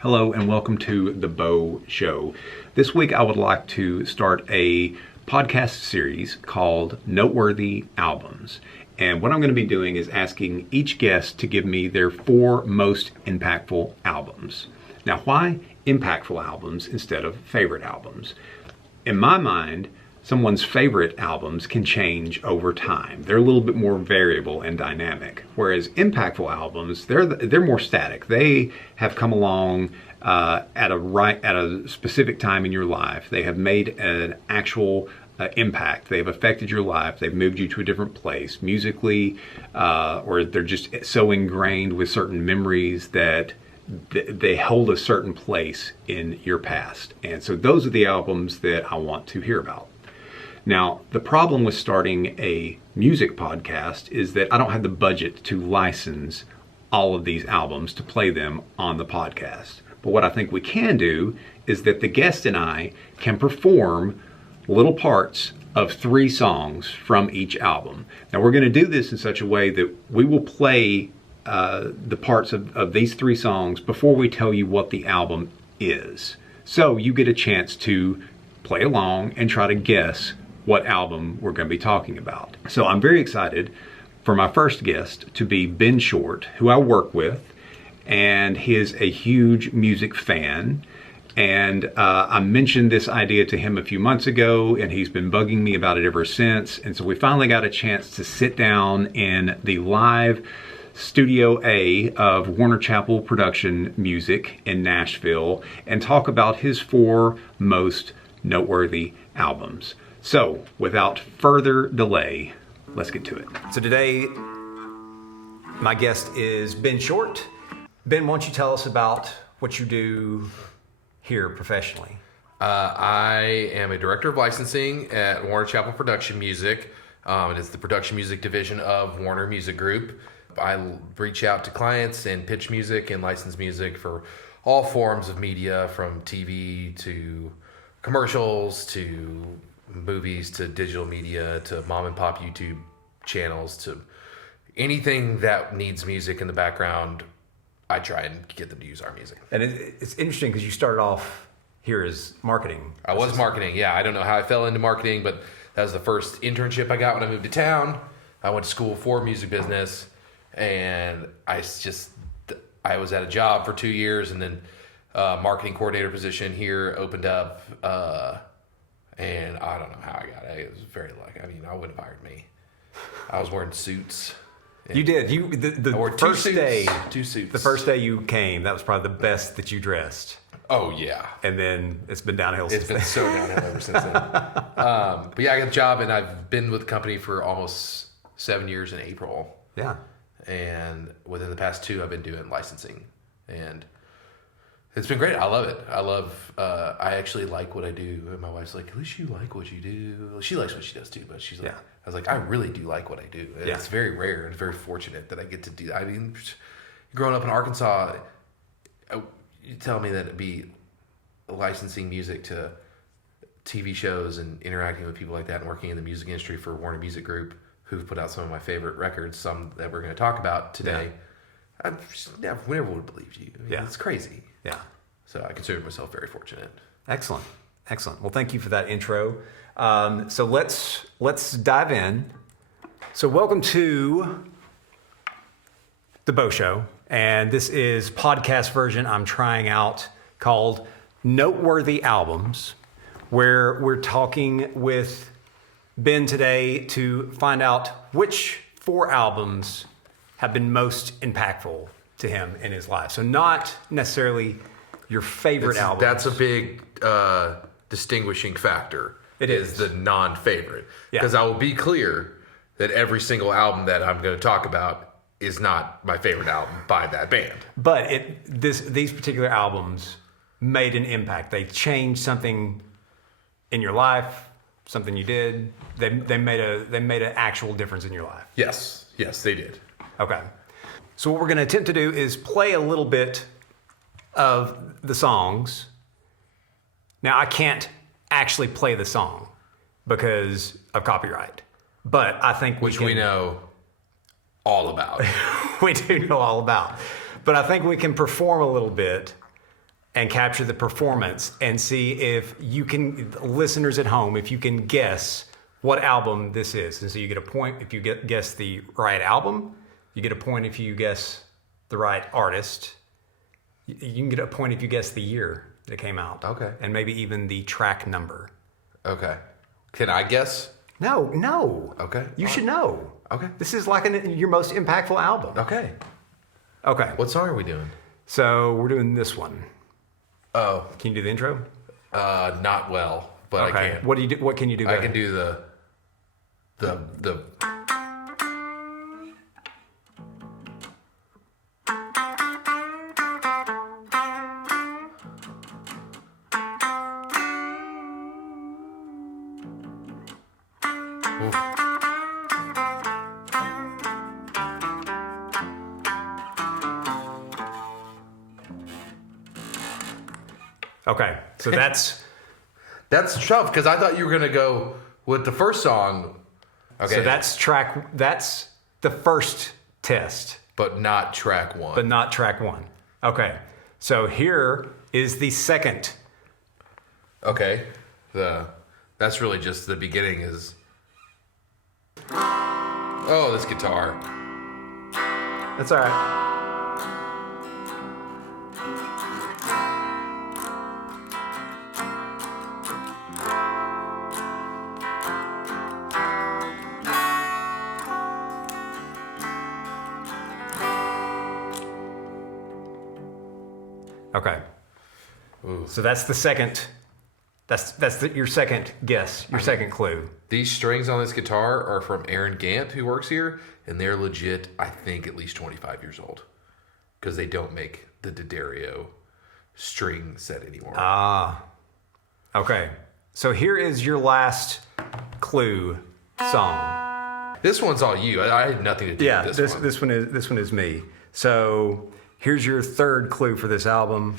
Hello and welcome to The Bo Show. This week I would like to start a podcast series called Noteworthy Albums. And what I'm going to be doing is asking each guest to give me their 4 most impactful albums. Now, why impactful albums instead of favorite albums? In my mind, someone's favorite albums can change over time. They're a little bit more variable and dynamic, whereas impactful albums, they're more static. They have come along at a specific time in your life. They have made an actual impact. They've affected your life. They've moved you to a different place musically, or they're just so ingrained with certain memories that they hold a certain place in your past. And so those are the albums that I want to hear about. Now, the problem with starting a music podcast is that I don't have the budget to license all of these albums to play them on the podcast. But what I think we can do is that the guest and I can perform little parts of 3 songs from each album. Now, we're going to do this in such a way that we will play the parts of these 3 songs before we tell you what the album is. So you get a chance to play along and try to guess what album we're going to be talking about. So I'm very excited for my first guest to be Ben Short, who I work with, and he is a huge music fan. And I mentioned this idea to him a few months ago, and he's been bugging me about it ever since. And so we finally got a chance to sit down in the live Studio A of Warner Chappell Production Music in Nashville and talk about his 4 most noteworthy albums. So, without further delay, let's get to it. So today, my guest is Ben Short. Ben, why don't you tell us about what you do here professionally? I am a director of licensing at Warner Chappell Production Music. It is the production music division of Warner Music Group. I reach out to clients and pitch music and license music for all forms of media, from TV to commercials to movies to digital media to mom and pop YouTube channels to anything that needs music in the background. I try and get them to use our music. And it's interesting because you started off here as marketing. I was marketing, yeah. I don't know how I fell into marketing, but that was the first internship I got when I moved to town. I went to school for music business, and I was at a job for 2 years, and then marketing coordinator position here opened up, and I don't know how I got it. It was very lucky. I mean, I wouldn't have hired me. I was wearing suits. You did. The first day, 2 suits. The first day you came, that was probably the best that you dressed. Oh yeah. And then it's been downhill since then. It's been so downhill ever since then. But yeah, I got a job, and I've been with the company for almost 7 years in April. Yeah. And within the past 2, I've been doing licensing, and it's been great. I love it. I actually like what I do. And my wife's like, at least you like what you do. Well, she likes what she does too, but she's like, yeah. I was like, I really do like what I do. And it's very rare and very fortunate that I get to do that. I mean, growing up in Arkansas, you tell me that it'd be licensing music to TV shows and interacting with people like that and working in the music industry for Warner Music Group, who've put out some of my favorite records, some that we're going to talk about today. Yeah. I never would have believed you. I mean, it's crazy. Yeah. So I consider myself very fortunate. Excellent. Well, thank you for that intro. So let's dive in. So welcome to The Bo Show. And this is podcast version I'm trying out called Noteworthy Albums, where we're talking with Ben today to find out which 4 albums have been most impactful to him in his life. So not necessarily your favorite album. That's a big distinguishing factor. It is the non-favorite. Because I will be clear that every single album that I'm going to talk about is not my favorite album by that band. But these particular albums made an impact. They changed something in your life, something you did. They made an actual difference in your life. Yes, they did. Okay. So what we're going to attempt to do is play a little bit of the songs. Now, I can't actually play the song because of copyright, but I think we know all about. We do know all about. But I think we can perform a little bit and capture the performance and see if you can, listeners at home, if you can guess what album this is. And so you get a point if you guess the right album. You get a point if you guess the right artist. You can get a point if you guess the year that it came out. Okay. And maybe even the track number. Okay. Can I guess? No. Okay. You should know. Okay. This is like your most impactful album. Okay. Okay. What song are we doing? So we're doing this one. Oh. Can you do the intro? Not well, but okay. I can. What do you do? What can you do better? I can do the Okay, so that's tough because I thought you were gonna go with the first song. Okay, so that's the first test, but not track one. but not track one. Okay, so here is the second. Okay, that's really just the beginning. Is this guitar? That's all right. Okay. Ooh. So that's the second. That's your second guess. Your second clue. These strings on this guitar are from Aaron Gant, who works here, and they're legit. I think at least 25 years old, because they don't make the D'Addario string set anymore. Ah. Okay. So here is your last clue song. This one's all you. I had nothing to do with this one. This one is me. So here's your third clue for this album.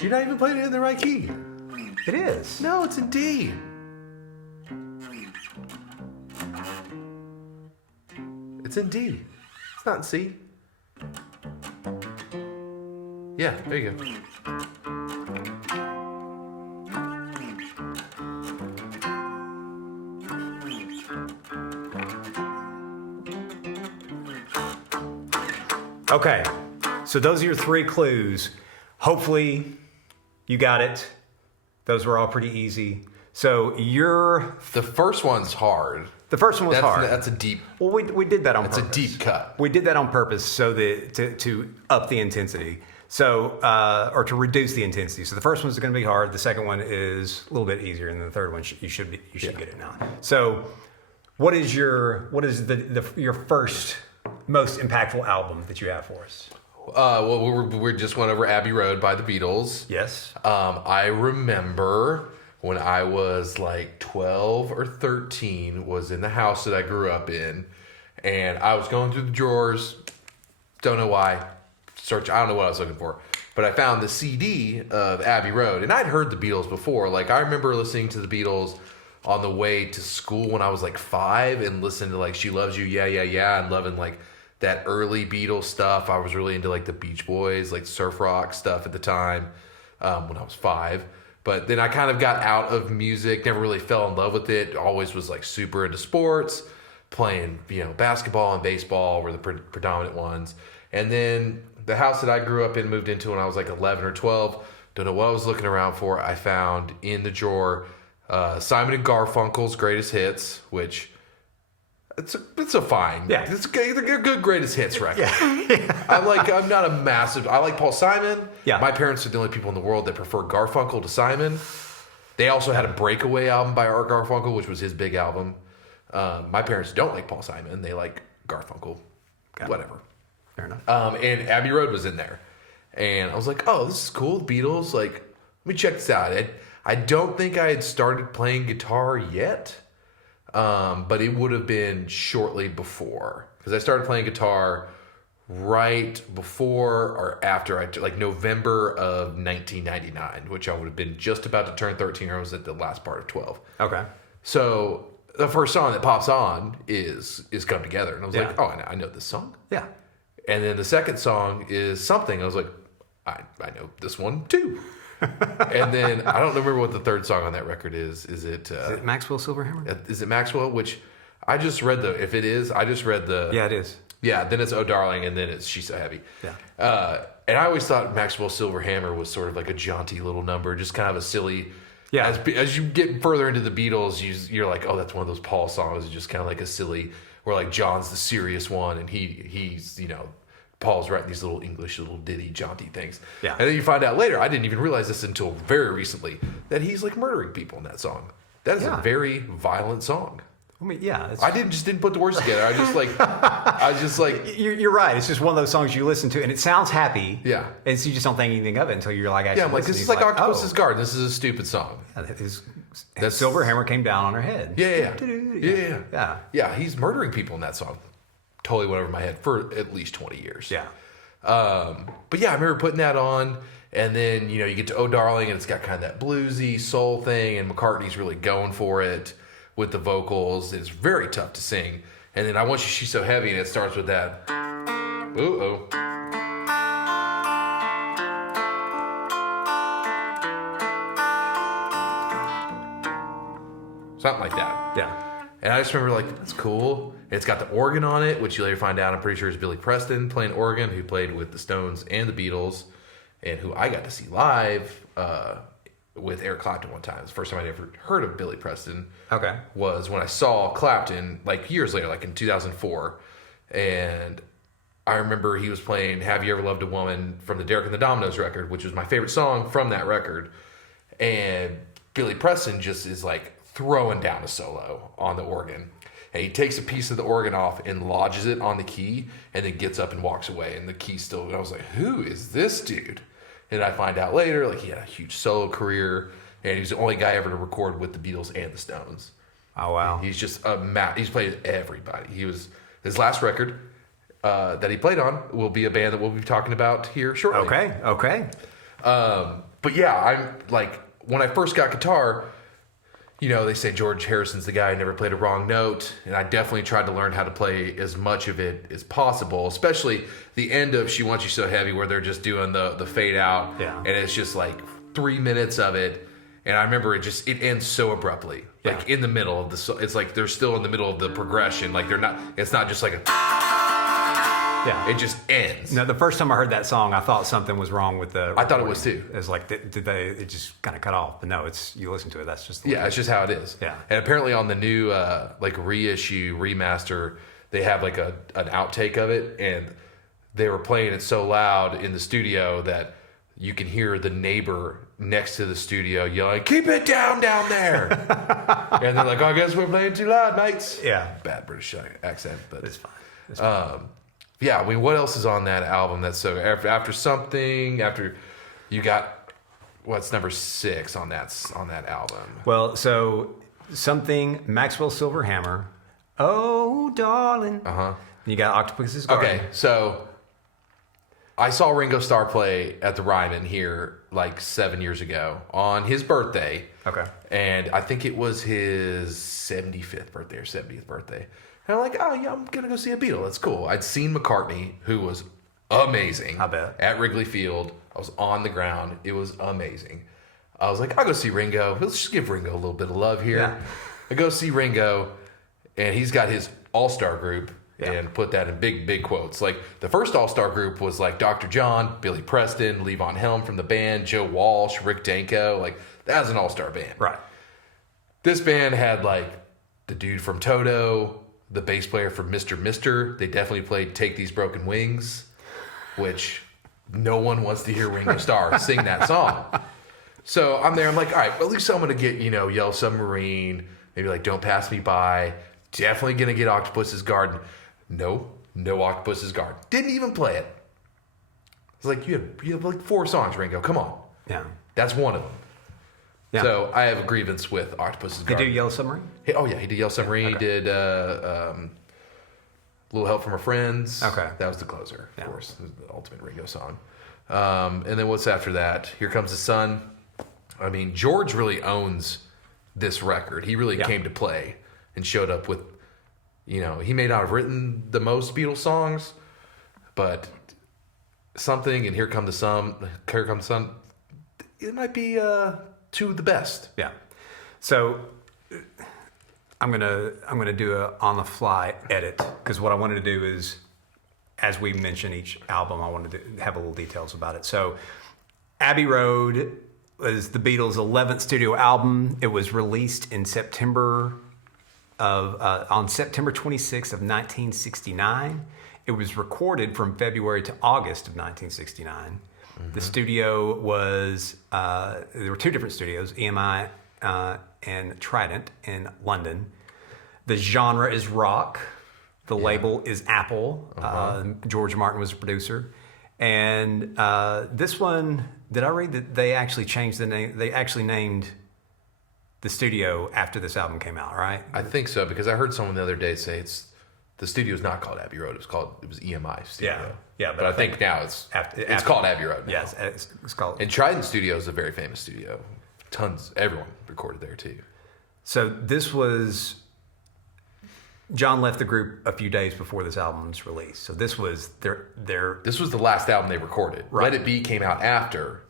You're not even playing it in the right key. It is. No, it's in D. It's in D. It's not in C. Yeah, there you go. Okay. So those are your three clues. Hopefully you got it. Those were all pretty easy. So the first one's hard. The first one was hard. That's a deep. Well, we did that on purpose. It's a deep cut. We did that on purpose so that to up the intensity. So or to reduce the intensity. So the first one's going to be hard. The second one is a little bit easier, and the third one you should get it now. So what is your first most impactful album that you have for us? Well, we just went over Abbey Road by the Beatles. Yes. I remember when I was like 12 or 13, was in the house that I grew up in, and I was going through the drawers. Don't know why. I don't know what I was looking for, but I found the CD of Abbey Road, and I'd heard the Beatles before. Like, I remember listening to the Beatles on the way to school when I was like 5, and listening to like She Loves You, Yeah, Yeah, Yeah, and loving like that early Beatles stuff. I was really into like the Beach Boys, like surf rock stuff at the time when I was 5. But then I kind of got out of music, never really fell in love with it. Always was like super into sports, playing, basketball and baseball were the predominant ones. And then the house that I grew up in, moved into when I was like 11 or 12. Don't know what I was looking around for. I found in the drawer Simon and Garfunkel's Greatest Hits, which it's a fine. Yeah. They're good greatest hits record. Yeah. I like Paul Simon. Yeah. My parents are the only people in the world that prefer Garfunkel to Simon. They also had a breakaway album by Art Garfunkel, which was his big album. My parents don't like Paul Simon. They like Garfunkel. Whatever. Fair enough. And Abbey Road was in there. And I was like, oh, this is cool. The Beatles. Like, let me check this out. I don't think I had started playing guitar yet. But it would have been shortly before, because I started playing guitar right before or after like November of 1999, which I would have been just about to turn 13, or I was at the last part of 12. Okay. So the first song that pops on is Come Together, and I was like, oh, I know this song. Yeah. And then the second song is Something. I was like, I know this one too. And then I don't remember what the third song on that record is. Is it Maxwell Silverhammer? Is it Maxwell? Which I just read if it is, I just read the... Yeah, it is. Yeah, then it's Oh Darling, and then it's She's So Heavy. Yeah. And I always thought Maxwell Silverhammer was sort of like a jaunty little number, just kind of a silly... Yeah. As you get further into the Beatles, you're like, oh, that's one of those Paul songs. It's just kind of like a silly, where like John's the serious one, and he's Paul's writing these little English little ditty jaunty things. Yeah. And then you find out later, I didn't even realize this until very recently, that he's like murdering people in that song. That is a very violent song. I mean, yeah. I didn't put the words together. I was just like. You're right. It's just one of those songs you listen to, and it sounds happy. Yeah. And so you just don't think anything of it until you're like, actually. Yeah, I'm like, this is like Octopus's Garden. This is a stupid song. That Silverhammer came down on her head. Yeah. He's murdering people in that song. Totally went over my head for at least 20 years. Yeah. But yeah, I remember putting that on, and then you get to Oh Darling, and it's got kind of that bluesy soul thing, and McCartney's really going for it with the vocals. It's very tough to sing. And then I Want You, She's So Heavy, and it starts with that. Uh-oh. Something like that. Yeah. And I just remember like, that's cool. And it's got the organ on it, which you later find out, I'm pretty sure is Billy Preston playing organ, who played with the Stones and the Beatles, and who I got to see live with Eric Clapton one time. It's the first time I'd ever heard of Billy Preston. Okay. Was when I saw Clapton, like years later, like in 2004. And I remember he was playing Have You Ever Loved a Woman from the Derek and the Dominoes record, which was my favorite song from that record. And Billy Preston just is like throwing down a solo on the organ. And he takes a piece of the organ off and lodges it on the key, and then gets up and walks away. And the key's still, and I was like, who is this dude? And I find out later, like, he had a huge solo career, and he was the only guy ever to record with the Beatles and the Stones. Oh, wow. He's just he's played with everybody. His last record that he played on will be a band that we'll be talking about here shortly. Okay. But yeah, I'm like, when I first got guitar, they say George Harrison's the guy who never played a wrong note, and I definitely tried to learn how to play as much of it as possible, especially the end of She Wants You So Heavy, where they're just doing the fade out, and it's just like 3 minutes of it, and I remember it ends so abruptly, like in the middle of the, it's like they're still in the middle of the progression, like it's not just like a... Yeah, it just ends. No, the first time I heard that song, I thought something was wrong with the recording. I thought it was too. It was like, it just kind of cut off. But no, you listen to it, that's just... it's just how it is. Yeah. And apparently on the new, reissue, remaster, they have like an outtake of it, and they were playing it so loud in the studio that you can hear the neighbor next to the studio yelling, "Keep it down there!" And they're like, "Oh, I guess we're playing too loud, mates." Yeah. Bad British accent, but... It's fine. Yeah, I mean, what else is on that album? That's so after Something, after you got what's number 6 on that album? Well, so Something, Maxwell Silverhammer, Oh Darling. You got Octopus's Garden. Okay, so I saw Ringo Starr play at the Ryman here like 7 years ago on his birthday. Okay, and I think it was his 75th birthday or 70th birthday. And I'm like, oh yeah, I'm gonna go see a Beatle. That's cool. I'd seen McCartney, who was amazing. I bet. At Wrigley Field. I was on the ground. It was amazing. I was like, I'll go see Ringo. Let's just give Ringo a little bit of love here. Yeah. I go see Ringo, and he's got his all-star group, and put that in big, big quotes. Like, the first all-star group was like Dr. John, Billy Preston, Levon Helm from the band, Joe Walsh, Rick Danko. Like, that was an all-star band. Right. This band had like the dude from Toto, the bass player from Mr. Mister. They definitely played Take These Broken Wings, which no one wants to hear Ringo Starr sing that song. So I'm there. I'm like, all right, well, at least I'm going to get, Yellow Submarine, maybe like Don't Pass Me By. Definitely going to get Octopus's Garden. No Octopus's Garden. Didn't even play it. It's like, you have like 4 songs, Ringo. Come on. Yeah. That's one of them. Yeah. So I have a grievance with Octopus's Garden. Did he do Yellow Submarine? He did Yellow Submarine. Okay. He did Little Help from Our Friends. Okay. That was the closer, of course. It was the ultimate Ringo song. And then what's after that? Here Comes the Sun. I mean, George really owns this record. He really came to play and showed up with, he may not have written the most Beatles songs, but something and Here Come the Sun, it might be two of the best. Yeah. So I'm gonna do a on the fly edit because what I wanted to do is, as we mention each album, I wanted to have a little details about it. So Abbey Road was the Beatles' 11th studio album. It was released in September on September 26th of 1969. It was recorded from February to August of 1969. Mm-hmm. The studio was, there were two different studios, EMI and Trident in London. The genre is rock. The label is Apple. George Martin was the producer. And this one, did I read that they actually changed the name? They actually named the studio after this album came out, right? I think so, because I heard someone the other day say the studio's not called Abbey Road. It was EMI Studio. Yeah. But I think now it's called Abbey Road now. Yes, it's called. And Trident Studio is a very famous studio. Everyone recorded there too. So this was, John left the group a few days before this album's release. So this was This was the last album they recorded. Right. Let It Be came out after,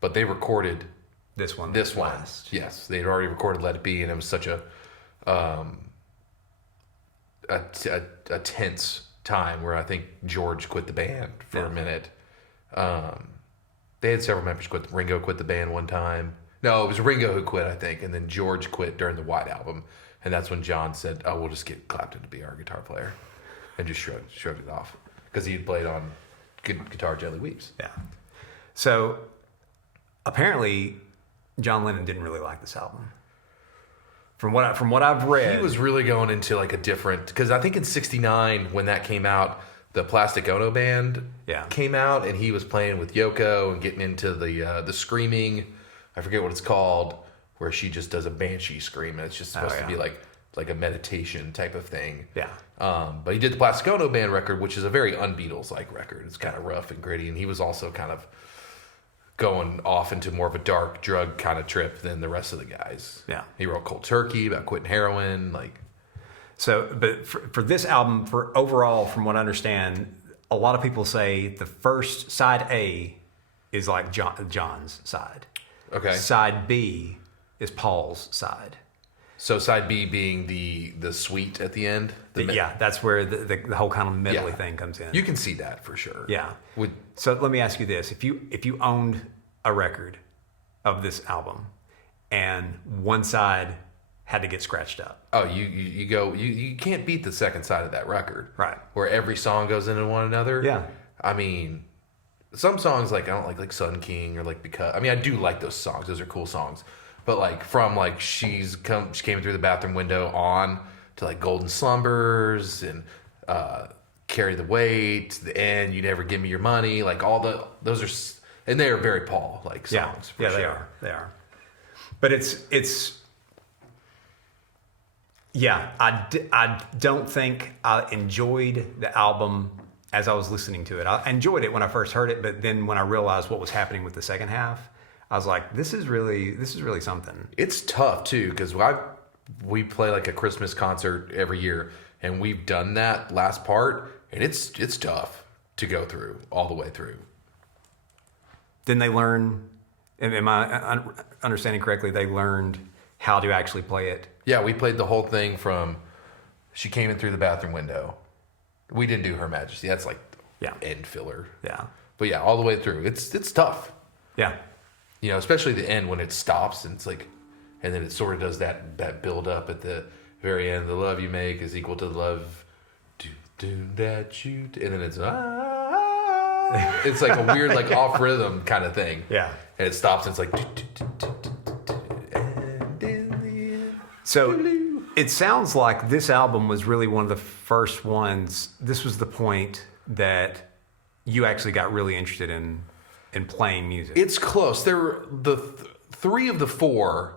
but they recorded this one. Last. Yes, they'd already recorded Let It Be, and it was such a tense time where I think George quit the band for a minute. They had several members quit. Ringo quit the band one time. No, it was Ringo who quit, I think, and then George quit during the White Album, and that's when John said, "Oh, we'll just get Clapton to be our guitar player," and just shrugged it off because he had played on good guitar Jelly Weeps. Yeah. So apparently, John Lennon didn't really like this album. From what I've read, he was really going into like a different, because I think in '69 when that came out, the Plastic Ono Band came out, and he was playing with Yoko and getting into the screaming. I forget what it's called, where she just does a banshee scream, and it's just supposed to be like a meditation type of thing. Yeah. But he did the Plastic Ono Band record, which is a very un-Beatles-like record. It's kind of rough and gritty, and he was also kind of going off into more of a dark drug kind of trip than the rest of the guys. Yeah. He wrote Cold Turkey about quitting heroin, like. So, but for this album, for overall, from what I understand, a lot of people say the first side A is like John's side. Okay. Side B is Paul's side. So side B being the suite at the end? That's where the whole kind of medley thing comes in. You can see that for sure. Yeah. So let me ask you this. If you owned a record of this album and one side had to get scratched up. Oh, you can't beat the second side of that record. Right. Where every song goes into one another. Yeah. I mean, some songs like I don't like Sun King or like Because. I mean, I do like those songs. Those are cool songs. But like from like she came through the bathroom window on to like Golden Slumbers and Carry the Weight to the end, You Never Give Me Your Money, like those are, and they are very Paul like songs. Yeah, sure. They are. But it's yeah, I don't think I enjoyed the album as I was listening to it. I enjoyed it when I first heard it, but then when I realized what was happening with the second half, I was like, this is really something. It's tough too, because we play like a Christmas concert every year, and we've done that last part, and it's tough to go through all the way through. Didn't they learn? Am I understanding correctly? They learned how to actually play it. Yeah, we played the whole thing from She Came In Through the Bathroom Window. We didn't do Her Majesty. That's like end filler. Yeah. But yeah, all the way through. It's tough. Yeah. You know, especially the end when it stops and it's like, and then it sort of does that build up at the very end. The love you make is equal to the love that you, and then it's it's like a weird like off rhythm kind of thing. Yeah. And it stops and it's like. So it sounds like this album was really one of the first ones. This was the point that you actually got really interested in playing music. It's close. There were three of the four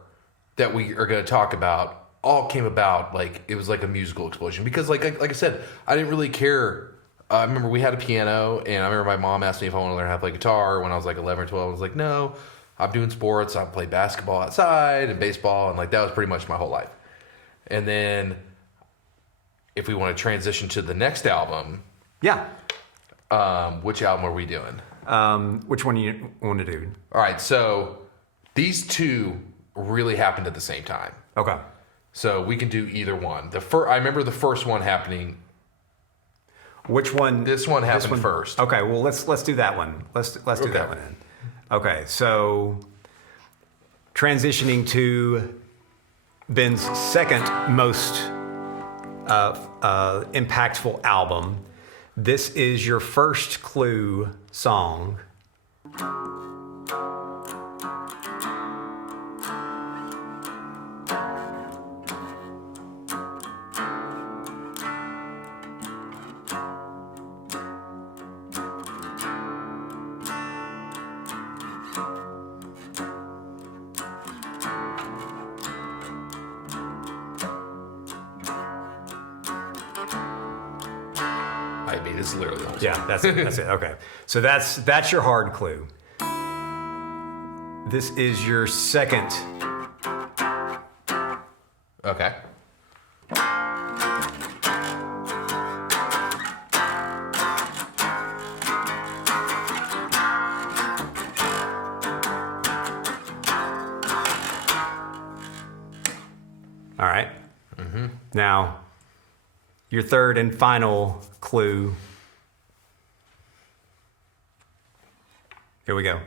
that we are going to talk about all came about like it was like a musical explosion, because like I said, I didn't really care. I remember we had a piano, and I remember my mom asked me if I want to learn how to play guitar when I was like 11 or 12. I was like, no, I'm doing sports. I play basketball outside and baseball, and like that was pretty much my whole life. And then if we want to transition to the next album, Which album are we doing? Which one you want to do? All right, so these two really happened at the same time. Okay. So we can do either one. I remember the first one happening. Which one? This one happened first. Okay, well let's do that one. Let's do that one in. Okay, so transitioning to Ben's second most impactful album. This is your first clue song. I mean, it's literally almost. Yeah, that's it. Okay, so that's your hard clue. This is your second. Okay. All right. Now, your third and final clue. Here we go.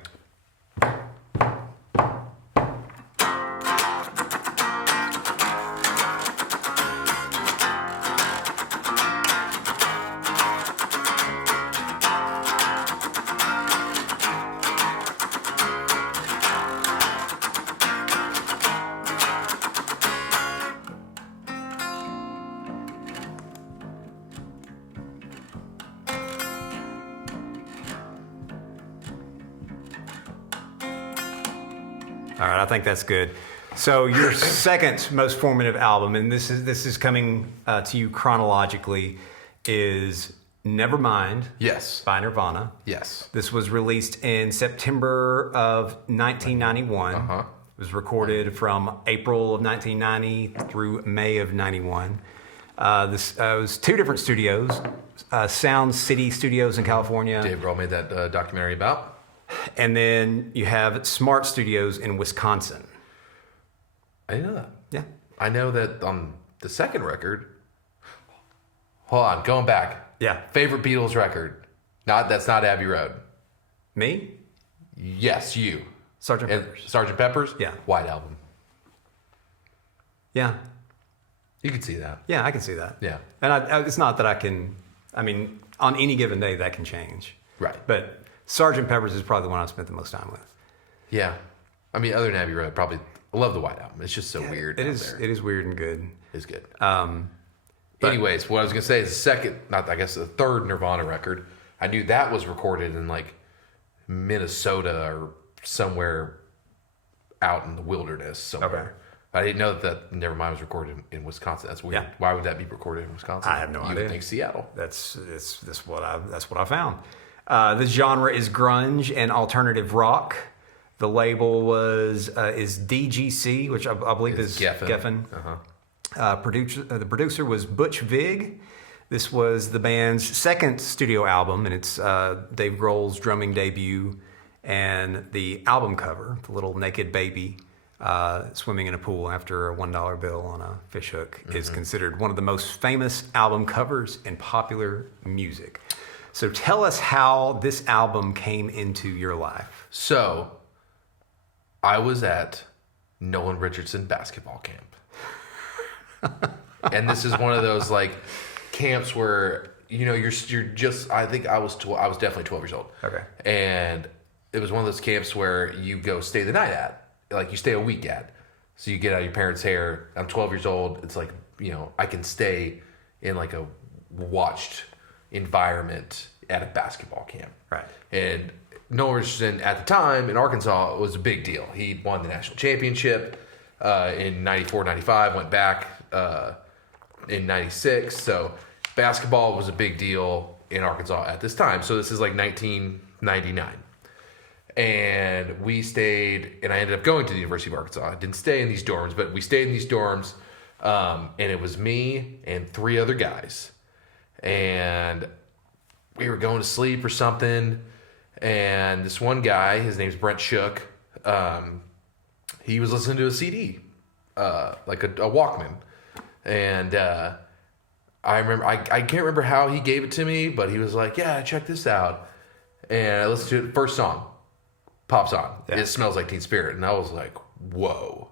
All right, I think that's good. So your second most formative album, and this is coming to you chronologically, is Nevermind. Yes. By Nirvana. Yes. This was released in September of 1991. Uh-huh. It was recorded from April of 1990 through May of 91. This was two different studios, Sound City Studios in California. Dave Grohl made that documentary about. And then you have Smart Studios in Wisconsin. I didn't know that. Yeah. I know that on the second record. Hold on, going back. Yeah. Favorite Beatles record. That's not Abbey Road. Me? Yes, you. Sgt. Pepper's. Sgt. Pepper's? Yeah. White Album. Yeah. You can see that. Yeah, I can see that. Yeah. And it's not that I can, on any given day that can change. Right. But Sgt. Pepper's is probably the one I've spent the most time with. Yeah. I mean, other than Abbey Road, probably, I love the White Album. It's just so weird. It is weird and good. It's good. But- Anyways, what I was going to say is the third Nirvana record. I knew that was recorded in like Minnesota or somewhere out in the wilderness somewhere. Okay. I didn't know that Nevermind was recorded in Wisconsin. That's weird. Yeah. Why would that be recorded in Wisconsin? I have no idea. You would think Seattle. That's what I found. The genre is grunge and alternative rock. The label is DGC, which I believe is Geffen. Uh-huh. The producer was Butch Vig. This was the band's second studio album, and it's Dave Grohl's drumming debut. And the album cover, the little naked baby swimming in a pool after a $1 bill on a fishhook, is considered one of the most famous album covers in popular music. So tell us how this album came into your life. So, I was at Nolan Richardson basketball camp. And this is one of those like camps where, you're just, I think I was definitely 12 years old. Okay. And it was one of those camps where you go stay the night at, like you stay a week at. So you get out of your parents' hair. I'm 12 years old. It's like, I can stay in like a watched environment at a basketball camp. Right. And Nolan Richardson at the time in Arkansas was a big deal. He won the national championship in 94, 95, went back in 96. So basketball was a big deal in Arkansas at this time. So this is like 1999. And we stayed, and I ended up going to the University of Arkansas. I didn't stay in these dorms, but we stayed in these dorms, and it was me and three other guys. And we were going to sleep or something, and this one guy, his name's Brent Shook, he was listening to a CD, like a Walkman, and I remember I can't remember how he gave it to me, but he was like, "Yeah, check this out," and I listened to it. First song pops on. Yeah. It Smells Like Teen Spirit, and I was like, "Whoa,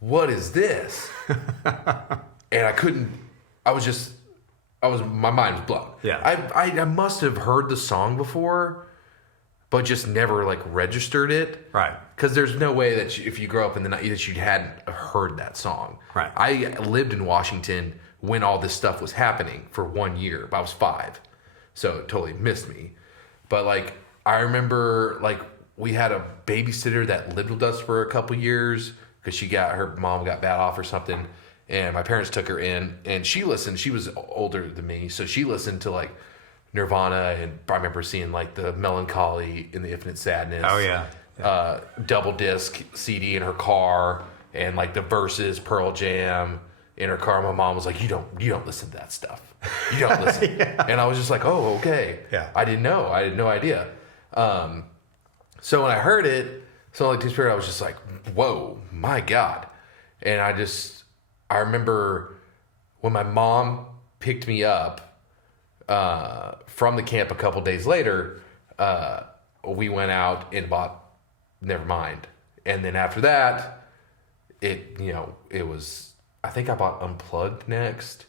what is this?" And I couldn't. My mind was blown. Yeah. I must have heard the song before, but just never like registered it. Right. Because there's no way that if you grow up in the 90s that you hadn't heard that song. Right. I lived in Washington when all this stuff was happening for 1 year. I was 5, so it totally missed me. But like I remember, like we had a babysitter that lived with us for a couple years because her mom got bad off or something. And my parents took her in, and she listened. She was older than me, so she listened to like Nirvana, and I remember seeing like the Melancholy and the Infinite Sadness. Oh yeah. Double disc CD in her car, and like the Versus, Pearl Jam in her car. My mom was like, "You don't listen to that stuff. You don't listen." Yeah. And I was just like, "Oh, okay." Yeah. I didn't know. I had no idea. So when I heard it, Smells Like Teen Spirit, I was just like, "Whoa, my God!" And I remember when my mom picked me up from the camp a couple days later, we went out and bought Nevermind. And then after that, it was, I think I bought Unplugged next.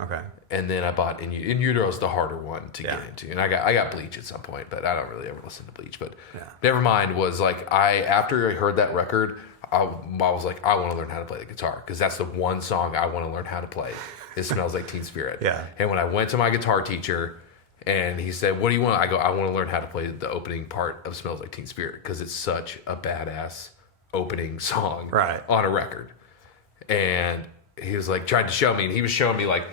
Okay. And then I bought In Utero's the harder one to get into. And I got Bleach at some point, but I don't really ever listen to Bleach. But Nevermind was like, after I heard that record, I was like, I want to learn how to play the guitar because that's the one song I want to learn how to play. It Smells Like Teen Spirit. Yeah. And when I went to my guitar teacher and he said, "What do you want?" I go, "I want to learn how to play the opening part of Smells Like Teen Spirit because it's such a badass opening song on a record." And he was like, tried to show me, and he was showing me like,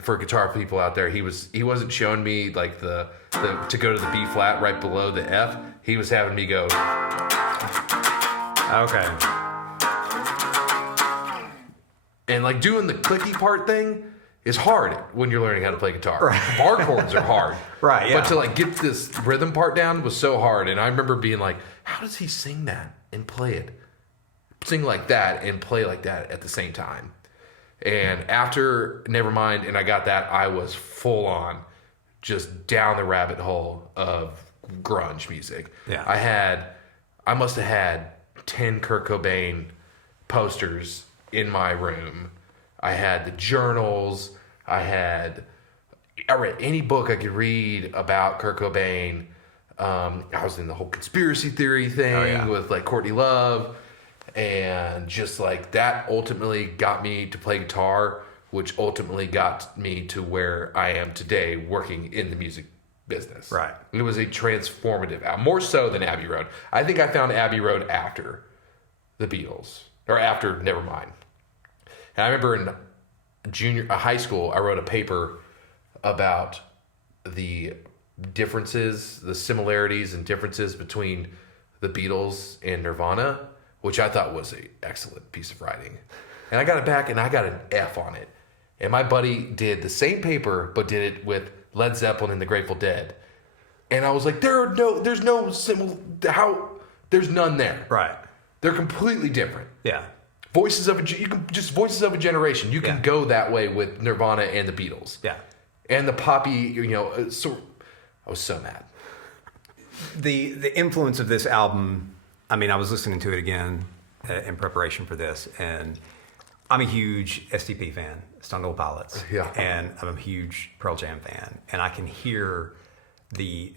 for guitar people out there, he wasn't showing me like the to go to the B flat right below the F. He was having me go. Okay. And like doing the clicky part thing is hard when you're learning how to play guitar. Right. Bar chords are hard. Right, yeah. But to like get this rhythm part down was so hard. And I remember being like, how does he sing that and play it? Sing like that and play like that at the same time. And after Nevermind and I got that, I was full on just down the rabbit hole of grunge music. Yeah. I must have had 10 Kurt Cobain posters in my room. I had the journals. I read any book I could read about Kurt Cobain. I was in the whole conspiracy theory thing with like Courtney Love. And just like that ultimately got me to play guitar, which ultimately got me to where I am today working in the music business. Right. It was a transformative album, more so than Abbey Road. I think I found Abbey Road after the Beatles, or after Nevermind. And I remember in high school, I wrote a paper about the differences, the similarities and differences between the Beatles and Nirvana, which I thought was an excellent piece of writing. And I got it back and I got an F on it. And my buddy did the same paper, but did it with Led Zeppelin and the Grateful Dead. And I was like, there's none there. Right. They're completely different. Yeah. Voices of a generation. You can go that way with Nirvana and the Beatles. Yeah. And the poppy, I was so mad. The influence of this album, I mean, I was listening to it again in preparation for this, and I'm a huge STP fan, Stone Temple Pilots. Yeah. And I'm a huge Pearl Jam fan, and I can hear the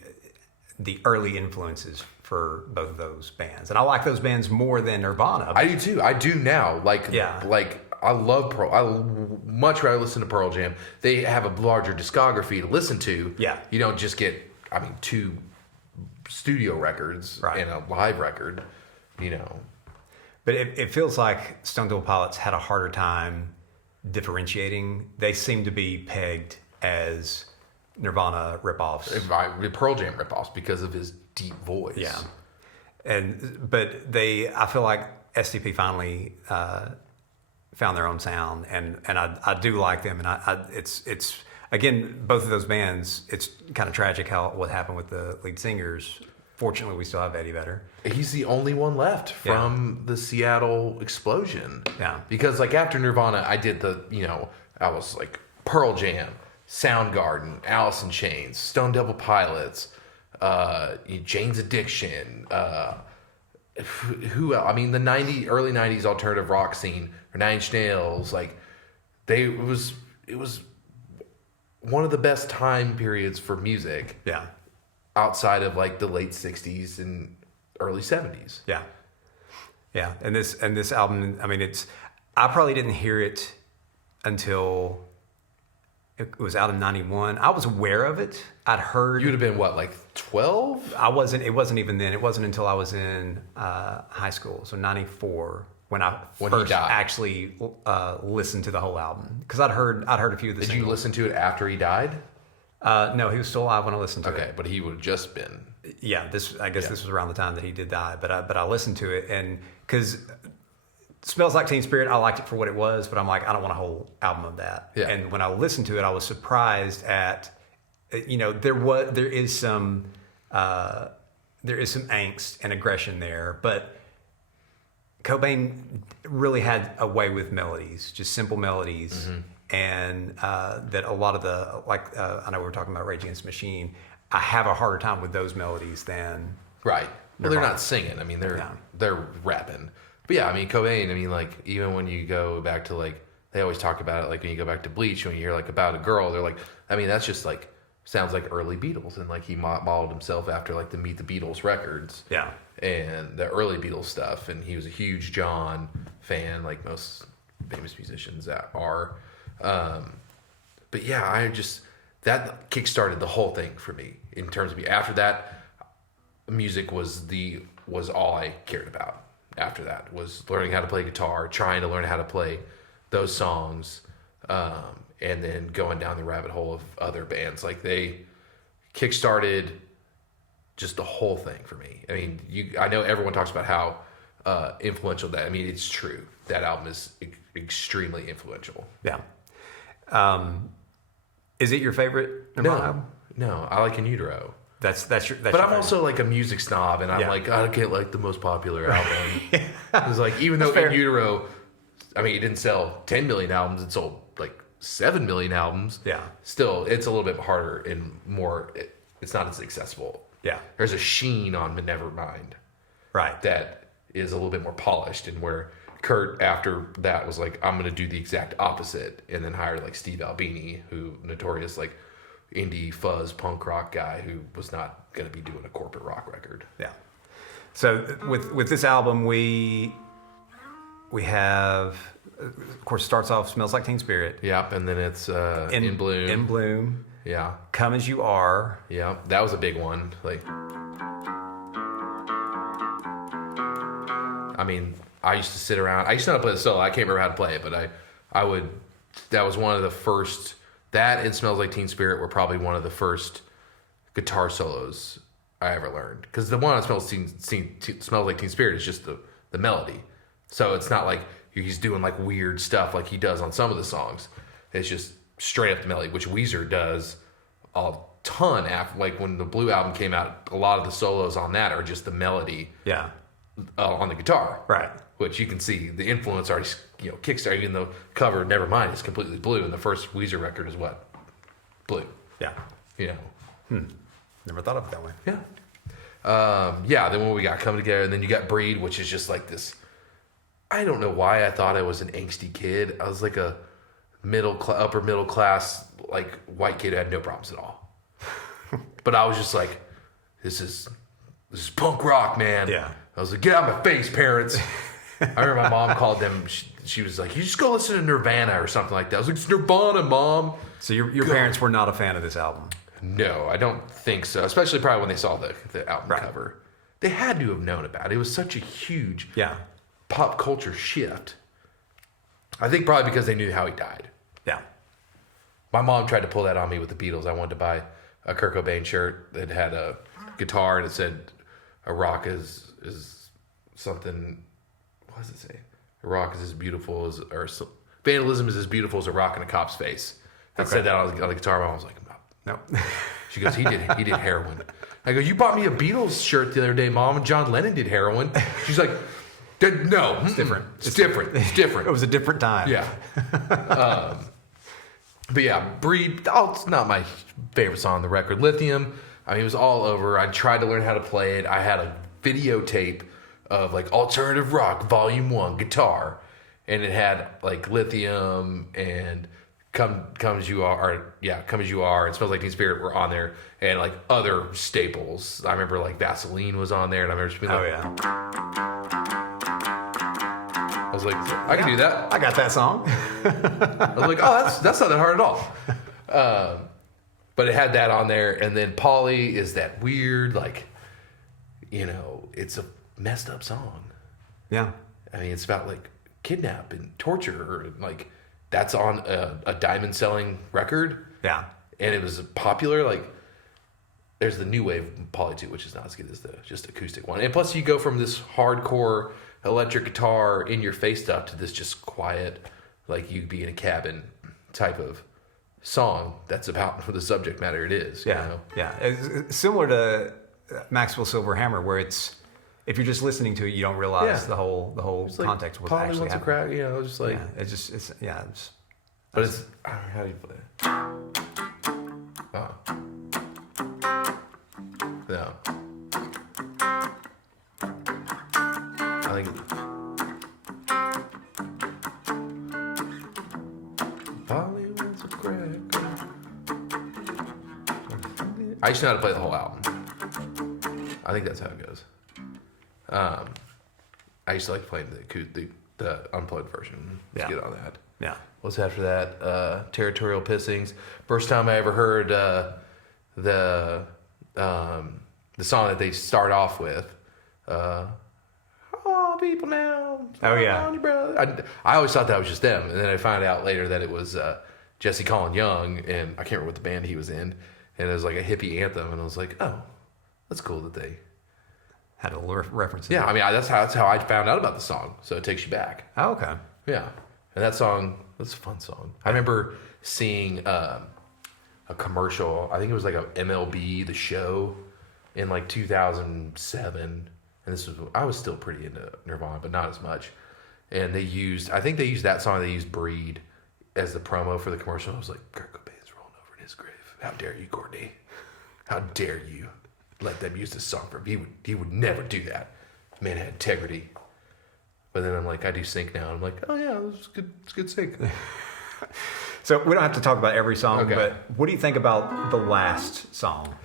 early influences for both of those bands. And I like those bands more than Nirvana. I do too. I do now. Like I love Pearl. I much rather listen to Pearl Jam. They have a larger discography to listen to. Yeah. You don't just get, 2 studio records and a live record, But it feels like Stone Temple Pilots had a harder time differentiating. They seem to be pegged as Nirvana ripoffs. Pearl Jam ripoffs because of his deep voice. Yeah. But I feel like STP finally found their own sound, and I do like them, and again, both of those bands, it's kind of tragic what happened with the lead singers. Fortunately, we still have Eddie Vedder. He's the only one left from the Seattle explosion. Yeah. Because like after Nirvana, I did I was like Pearl Jam, Soundgarden, Alice in Chains, Stone Temple Pilots, Jane's Addiction, who else? I mean, the early 90s alternative rock scene, or Nine Inch Nails, like it was one of the best time periods for music. Yeah. Outside of like the late 60s and early 70s. Yeah. Yeah. And this album, I mean, I probably didn't hear it until it was out in 91. I was aware of it. I'd heard. You would have been what, like 12? It wasn't even then. It wasn't until I was in high school. So 94 when first actually listened to the whole album. Because I'd heard a few of the singles. Did you listen to it after he died? No, he was still alive when I listened to it. Okay, but he would have just been. Yeah, this was around the time that he did die. But I listened to it, and because Smells Like Teen Spirit, I liked it for what it was, but I'm like, I don't want a whole album of that. Yeah. And when I listened to it, I was surprised at, there is some angst and aggression there, but Cobain really had a way with melodies, just simple melodies. Mm-hmm. And that a lot of I know we were talking about Rage Against the Machine. I have a harder time with those melodies than right. Well, they're not singing. I mean, they're rapping. But yeah, I mean, Cobain. I mean, like even when you go back to like they always talk about it. Like when you go back to Bleach, when you hear like About a Girl, they're like, I mean, that's just like sounds like early Beatles, and like he modeled himself after like the Meet the Beatles records. Yeah. And the early Beatles stuff, and he was a huge John fan, like most famous musicians that are. But yeah, that kickstarted the whole thing for me in terms of me. After that, music was all I cared about. After that was learning how to play guitar, trying to learn how to play those songs, and then going down the rabbit hole of other bands. Like they kickstarted just the whole thing for me. I mean, I know everyone talks about how influential that. I mean, it's true. That album is extremely influential. Yeah. Is it your favorite Nirvana album? No, I like In Utero. That's your but I'm also like a music snob, and I'm like, I get like the most popular album. It's like, even though In Utero, I mean, it didn't sell 10 million albums, it sold like 7 million albums. Yeah. Still, it's a little bit harder and more, it's not as accessible. Yeah. There's a sheen on Nevermind. Right. That is a little bit more polished, and where Kurt, after that, was like, I'm going to do the exact opposite, and then hired like Steve Albini, who notorious like indie fuzz punk rock guy who was not going to be doing a corporate rock record. Yeah. So with this album, we have, of course, starts off Smells Like Teen Spirit. Yep, and then it's In Bloom. In Bloom. Yeah. Come As You Are. Yeah, that was a big one. Like, I mean, I used to sit around. I used to know how to play the solo. I can't remember how to play it, but I would. That was one of the first. That and Smells Like Teen Spirit were probably one of the first guitar solos I ever learned. Because the one on Smells Like Teen Spirit is just the melody. So it's not like he's doing like weird stuff like he does on some of the songs. It's just straight up the melody, which Weezer does a ton after. Like when the Blue album came out, a lot of the solos on that are just the melody. Yeah. On the guitar. Right. Which you can see the influence already, kickstarted. Even though cover Nevermind is completely blue, and the first Weezer record is what? Blue. Yeah. Never thought of it that way. Yeah. Then when we got Come Together, and then you got Breed, which is just like this. I don't know why I thought I was an angsty kid. I was like a upper middle class, like white kid who had no problems at all. But I was just like, this is punk rock, man. Yeah. I was like, get out of my face, parents. I remember my mom called them. She was like, you just go listen to Nirvana or something like that. I was like, it's Nirvana, Mom. So your parents were not a fan of this album? No, I don't think so. Especially probably when they saw the album cover. They had to have known about it. It was such a huge pop culture shift. I think probably because they knew how he died. Yeah. My mom tried to pull that on me with the Beatles. I wanted to buy a Kurt Cobain shirt that had a guitar and it said, a rock is something. What does it say? A rock is as beautiful as, or vandalism is as beautiful as a rock in a cop's face. I said that on the guitar. I was like, No. She goes, he did heroin. I go, you bought me a Beatles shirt the other day, Mom, and John Lennon did heroin. She's like, no. It's different. It's different. It's different. It was a different time. Yeah. But yeah, Breed, it's not my favorite song on the record. Lithium, I mean, it was all over. I tried to learn how to play it. I had a videotape of like Alternative Rock Volume 1 guitar. And it had like Lithium and Come As You Are, Come As You Are, and Smells Like Teen Spirit were on there. And like other staples. I remember like Vaseline was on there. And I remember just being like, I was like, I can do that. I got that song. I was like, oh, that's not that hard at all. But it had that on there. And then Polly is that weird, like, it's a messed up song. Yeah. I mean, it's about like kidnap and torture. And, like, that's on a diamond selling record. Yeah. And it was popular. Like, there's the new wave Polly 2, which is not as good as the just acoustic one. And plus, you go from this hardcore electric guitar in your face stuff to this just quiet, like you be in a cabin type of song that's about the subject matter it is. Yeah. Yeah. It's similar to Maxwell Silver Hammer, where it's, if you're just listening to it, you don't realize the whole It's context like was Polly actually wants happening. a crack, just like. Yeah, it's But it's, I don't know, how do you play it? Oh. No. I think Polly wants a crack. I used to know how to play the whole album. I think that's how it goes. I used to like playing the unplugged version. Let's get on that. Yeah. What's after that? Territorial Pissings. First time I ever heard the song that they start off with. Oh, people now. Oh, yeah. On your brother. I always thought that was just them. And then I found out later that it was Jesse Colin Young, and I can't remember what the band he was in. And it was like a hippie anthem. And I was like, oh, that's cool that they had a reference. Yeah, I mean, that's how I found out about the song. So it takes you back. Oh, okay. Yeah. And that song, that's a fun song. I remember seeing a commercial. I think it was like a MLB The Show in like 2007. And I was still pretty into Nirvana, but not as much. And I think they used that song. They used Breed as the promo for the commercial. I was like, Kurt Cobain's rolling over in his grave. How dare you, Courtney? How dare you let them use this song for him? He would never do that. Man had integrity. But then I'm like, I do sync now. I'm like, oh yeah, it's good. It's good sync. So we don't have to talk about every song, Okay. but what do you think about the last song?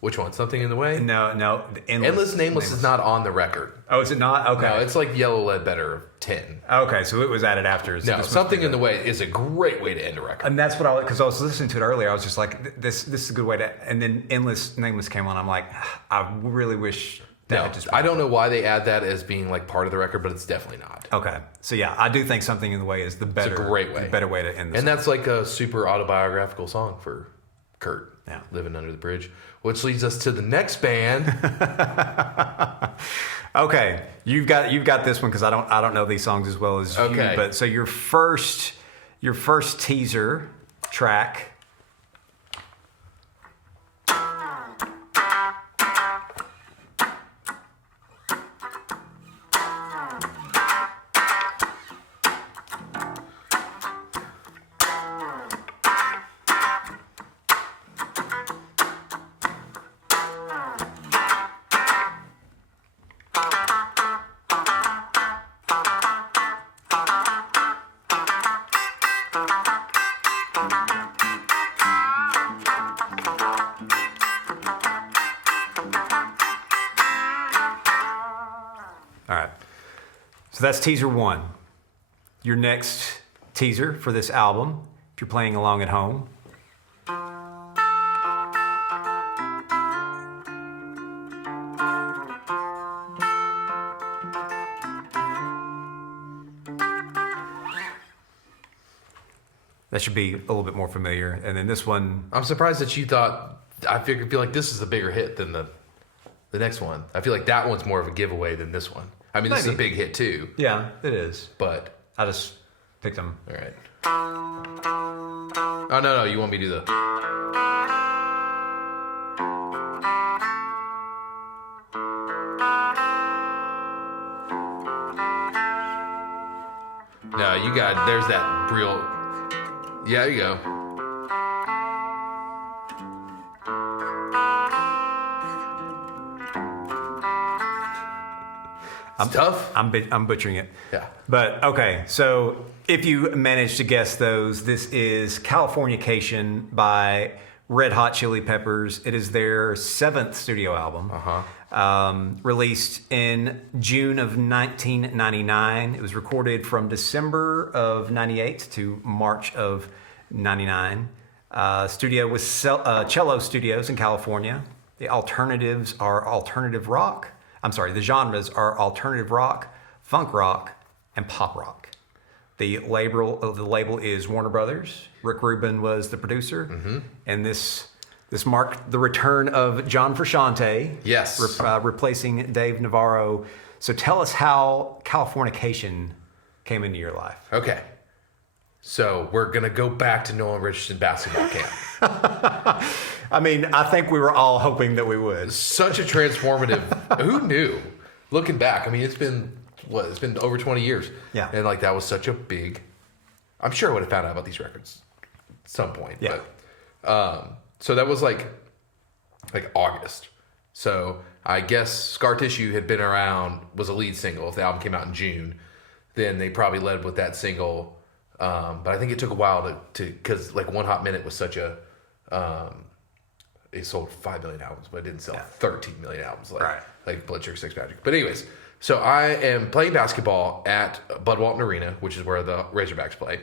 Which one? Something in the Way? No. Endless Nameless is not on the record. Oh, is it not? Okay. No, it's like Yellow Ledbetter 10. Okay, so it was added after. So No, Something in the Way is a great way to end a record. And that's what because I was listening to it earlier. I was just like, this is a good way to. And then Endless Nameless came on. I'm like, I really wish that had just. I don't know why they add that as being like part of the record, but it's definitely not. Okay, so yeah, I do think Something in the Way is the better, It's a great way. the better way to end this. And that's like a super autobiographical song for Kurt. Yeah. Living Under the Bridge, which leads us to the next band. Okay, you've got this one because I don't know these songs as well as you. But so your first teaser track. All right. So that's teaser one. Your next teaser for this album, if you're playing along at home. That should be a little bit more familiar. And then this one. I'm surprised that you thought. I feel like this is a bigger hit than the next one. I feel like that one's more of a giveaway than this one. I mean, this is a big hit too. Yeah, it is. But I just picked them. all right. Oh, no, you want me to do the... No, you got... There's that real... Yeah, there you go. It's tough. I'm butchering it. Yeah. But okay, so if you manage to guess those, this is Californication by Red Hot Chili Peppers. It is their 7th studio album. Released in June of 1999. It was recorded from December of 98 to March of 99. Studio was Cello Studios in California. The alternatives are alternative rock. The genres are alternative rock, funk rock, and pop rock. The label is Warner Brothers. Rick Rubin was the producer, and this marked the return of John Frusciante. Yes, replacing Dave Navarro. So tell us how Californication came into your life. Okay, so we're gonna go back to Nolan Richardson basketball camp. I mean, I think we were all hoping that we would. Such a transformative. Who knew? Looking back, I mean, it's been over 20 years. Yeah. And like that was such a big. I'm sure I would have found out about these records at some point. Yeah. But, so that was like August. So I guess Scar Tissue had been around, was a lead single. If the album came out in June, then they probably led with that single. But I think it took a while because like One Hot Minute was such a. It sold 5 million albums, but it didn't sell 13 million albums like Blood Sugar Sex Magic. But anyways, so I am playing basketball at Bud Walton Arena, which is where the Razorbacks play.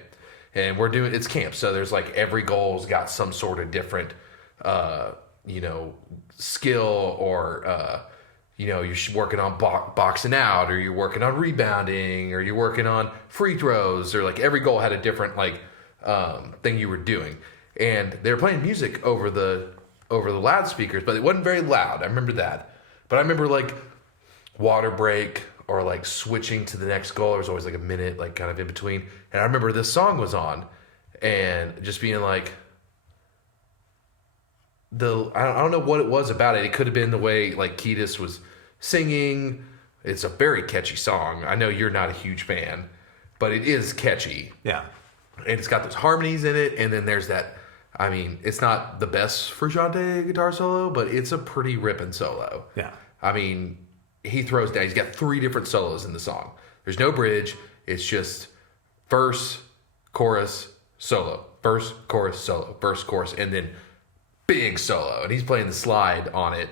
And it's camp. So there's like every goal's got some sort of different, skill or, you're working on boxing out or you're working on rebounding or you're working on free throws or like every goal had a different thing you were doing. And they were playing music over the loudspeakers, but it wasn't very loud. I remember that. But I remember like water break or like switching to the next goal. There was always like a minute, like kind of in between. And I remember this song was on and just being like, I don't know what it was about it. It could have been the way like Kiedis was singing. It's a very catchy song. I know you're not a huge fan, but it is catchy. Yeah. And it's got those harmonies in it. And then there's that, I mean, it's not the best Frusciante guitar solo, but it's a pretty ripping solo. Yeah. I mean, he throws down. He's got 3 different solos in the song. There's no bridge. It's just verse, chorus, solo. Verse, chorus, solo. Verse, chorus, and then big solo. And he's playing the slide on it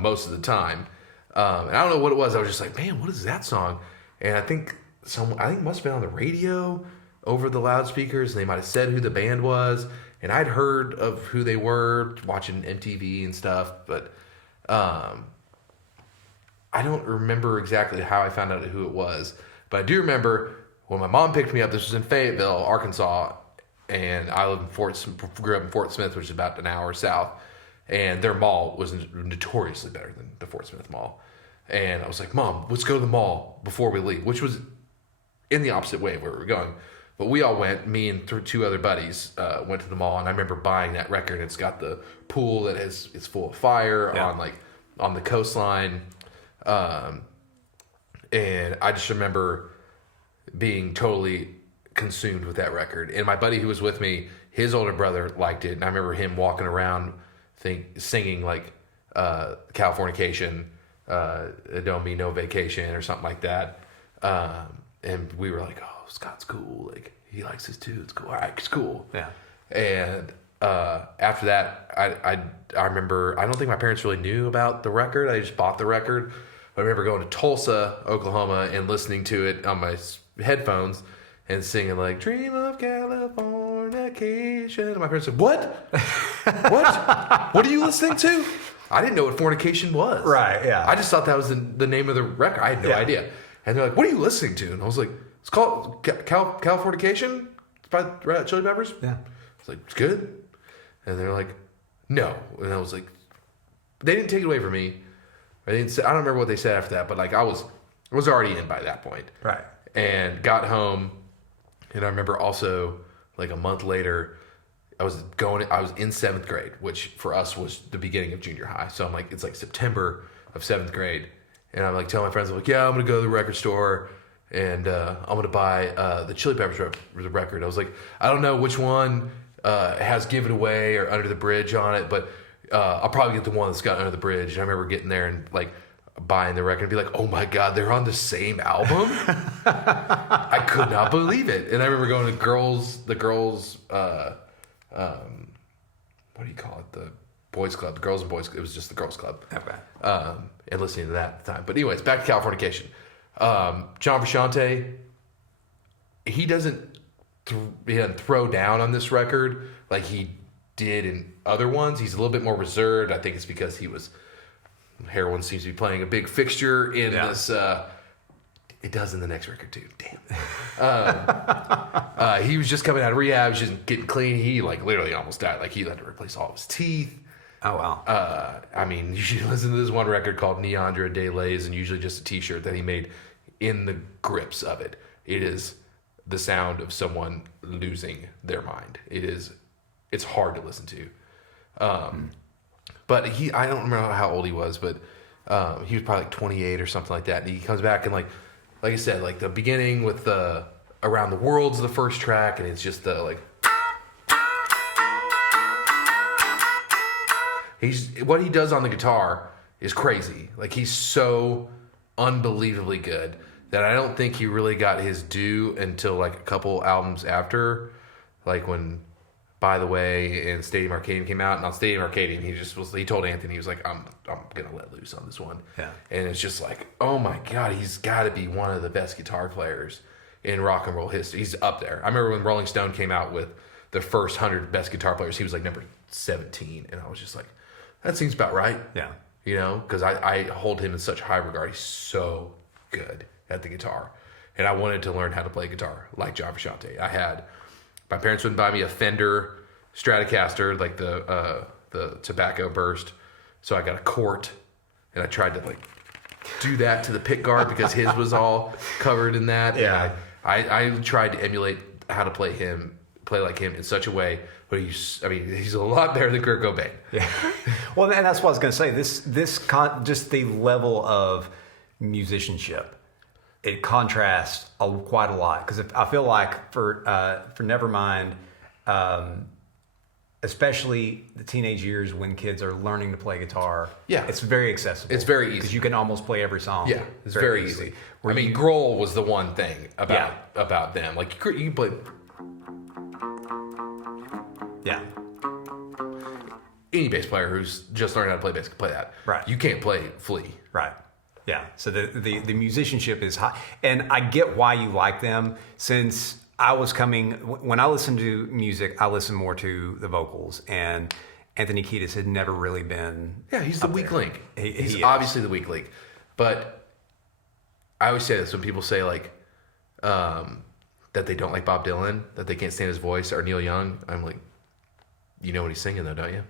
most of the time. And I don't know what it was. I was just like, man, what is that song? And I think it must have been on the radio over the loudspeakers. And they might have said who the band was. And I'd heard of who they were watching MTV and stuff, but I don't remember exactly how I found out who it was. But I do remember when my mom picked me up. This was in Fayetteville, Arkansas, and I grew up in Fort Smith, which is about an hour south. And their mall was notoriously better than the Fort Smith Mall. And I was like, Mom, let's go to the mall before we leave, which was in the opposite way of where we were going. But we all went, me and 2 other buddies went to the mall, and I remember buying that record. It's got the pool that it's full of fire on the coastline. And I just remember being totally consumed with that record. And my buddy who was with me, his older brother liked it. And I remember him walking around singing like Californication, Don't Be No Vacation or something like that. And we were like, oh, Scott's cool. Like, he likes this too. It's cool. All right, it's cool. Yeah. And after that, I remember, I don't think my parents really knew about the record. I just bought the record. I remember going to Tulsa, Oklahoma, and listening to it on my headphones and singing like "Dream of Californication." And my parents said, "What? What? What are you listening to?" I didn't know what fornication was. Right. Yeah. I just thought that was the name of the record. I had no idea. And they're like, "What are you listening to?" And I was like, "It's called Californication. It's by Red Hot Chili Peppers." Yeah. I was like, "It's good." And they're like, "No." And I was like, they didn't take it away from me. I don't remember what they said after that, but like I was already in by that point. Right. And got home And I remember also, like a month later, I was in 7th grade, which for us was the beginning of junior high. So I'm like, it's like September of 7th grade. And I'm like telling my friends, I'm like, yeah, I'm going to go to the record store and I'm going to buy the Chili Peppers record. I was like, I don't know which one has Give It Away or Under the Bridge on it, but I'll probably get the one that's got Under the Bridge. And I remember getting there and like buying the record and be like, oh my God, they're on the same album? I could not believe it. And I remember going to the girls, what do you call it? The boys club, the girls and boys, it was just the girls club. Okay. And listening to that at the time. But anyways, back to Californication. John Frusciante, he doesn't throw down on this record like he did in other ones. He's a little bit more reserved. I think it's because heroin seems to be playing a big fixture in this. It does in the next record too. Damn. He was just coming out of rehab, just getting clean. He like literally almost died. Like he had to replace all of his teeth. Oh wow. I mean, you should listen to this one record called Neandra de Lays, and usually just a T-shirt that he made. In the grips of it, it is the sound of someone losing their mind. It's hard to listen to. But I don't remember how old he was, but he was probably like 28 or something like that. And he comes back and like I said, like the beginning with the Around the World's the first track, and it's just the like. What he does on the guitar is crazy. Like he's so unbelievably good that I don't think he really got his due until like a couple albums after, like when By the Way and Stadium Arcadium came out. And on Stadium Arcadium, he told Anthony, he was like, I'm gonna let loose on this one. Yeah. And it's just like, oh my God, he's got to be one of the best guitar players in rock and roll history. He's up there. I remember when Rolling Stone came out with the first 100 best guitar players, he was like number 17, and I was just like, that seems about right. Yeah. You know, because I hold him in such high regard. He's so good at the guitar. And I wanted to learn how to play guitar like John Frusciante. My parents wouldn't buy me a Fender Stratocaster, like the tobacco burst. So I got a Cort, and I tried to like do that to the pick guard because his was all covered in that. Yeah. And I tried to emulate how to play like him in such a way, but he's a lot better than Kurt Cobain. Yeah. Well, and that's what I was going to say. Just the level of musicianship, it contrasts quite a lot. Because I feel like for Nevermind, especially the teenage years when kids are learning to play guitar, it's very accessible. It's very easy because you can almost play every song. Yeah, it's very easy. Grohl was the one thing about them. Like you can play. Yeah. Any bass player who's just learning how to play bass can play that. Right. You can't play Flea. Right. Yeah. So the musicianship is high. And I get why you like them, since when I listen to music, I listen more to the vocals. And Anthony Kiedis had never really been. Yeah, he's the weak link. He's He obviously the weak link. But I always say this when people say like that they don't like Bob Dylan, that they can't stand his voice, or Neil Young. I'm like, you know when he's singing though, don't you?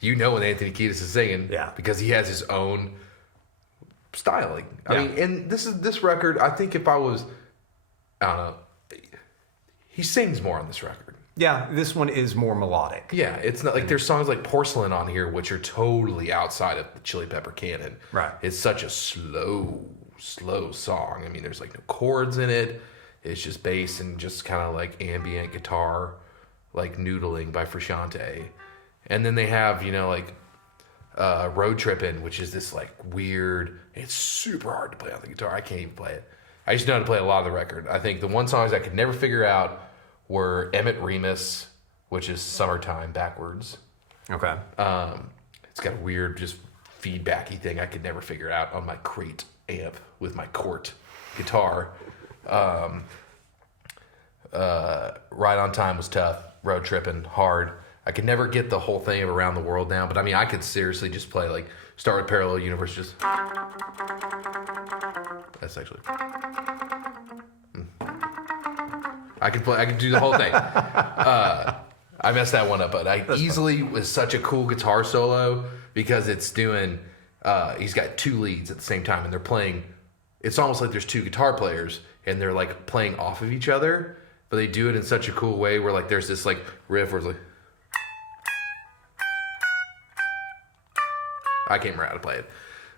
You know when Anthony Kiedis is singing, because he has his own styling. I mean, and this record. I think if I don't know, he sings more on this record. Yeah, this one is more melodic. Yeah, it's not like there's songs like Porcelain on here, which are totally outside of the Chili Pepper canon. Right. It's such a slow song. I mean, there's like no chords in it. It's just bass and just kind of like ambient guitar, like noodling by Frusciante. And then they have, Road Trippin', which is this like weird, it's super hard to play on the guitar. I can't even play it. I used to know how to play a lot of the record. I think the one songs I could never figure out were Emmett Remus, which is Summertime backwards. Okay. It's got a weird, just feedbacky thing I could never figure out on my Crate amp with my Cort guitar. Right on Time was tough. Road Trippin', hard. I could never get the whole thing of Around the World down, but I mean, I could seriously just play like start with Parallel Universe. Just that's actually. I could do the whole thing. I messed that one up, but was such a cool guitar solo because it's doing. He's got two leads at the same time, and they're playing. It's almost like there's two guitar players, and they're like playing off of each other, but they do it in such a cool way where like there's this like riff where it's like, I can't remember how to play it,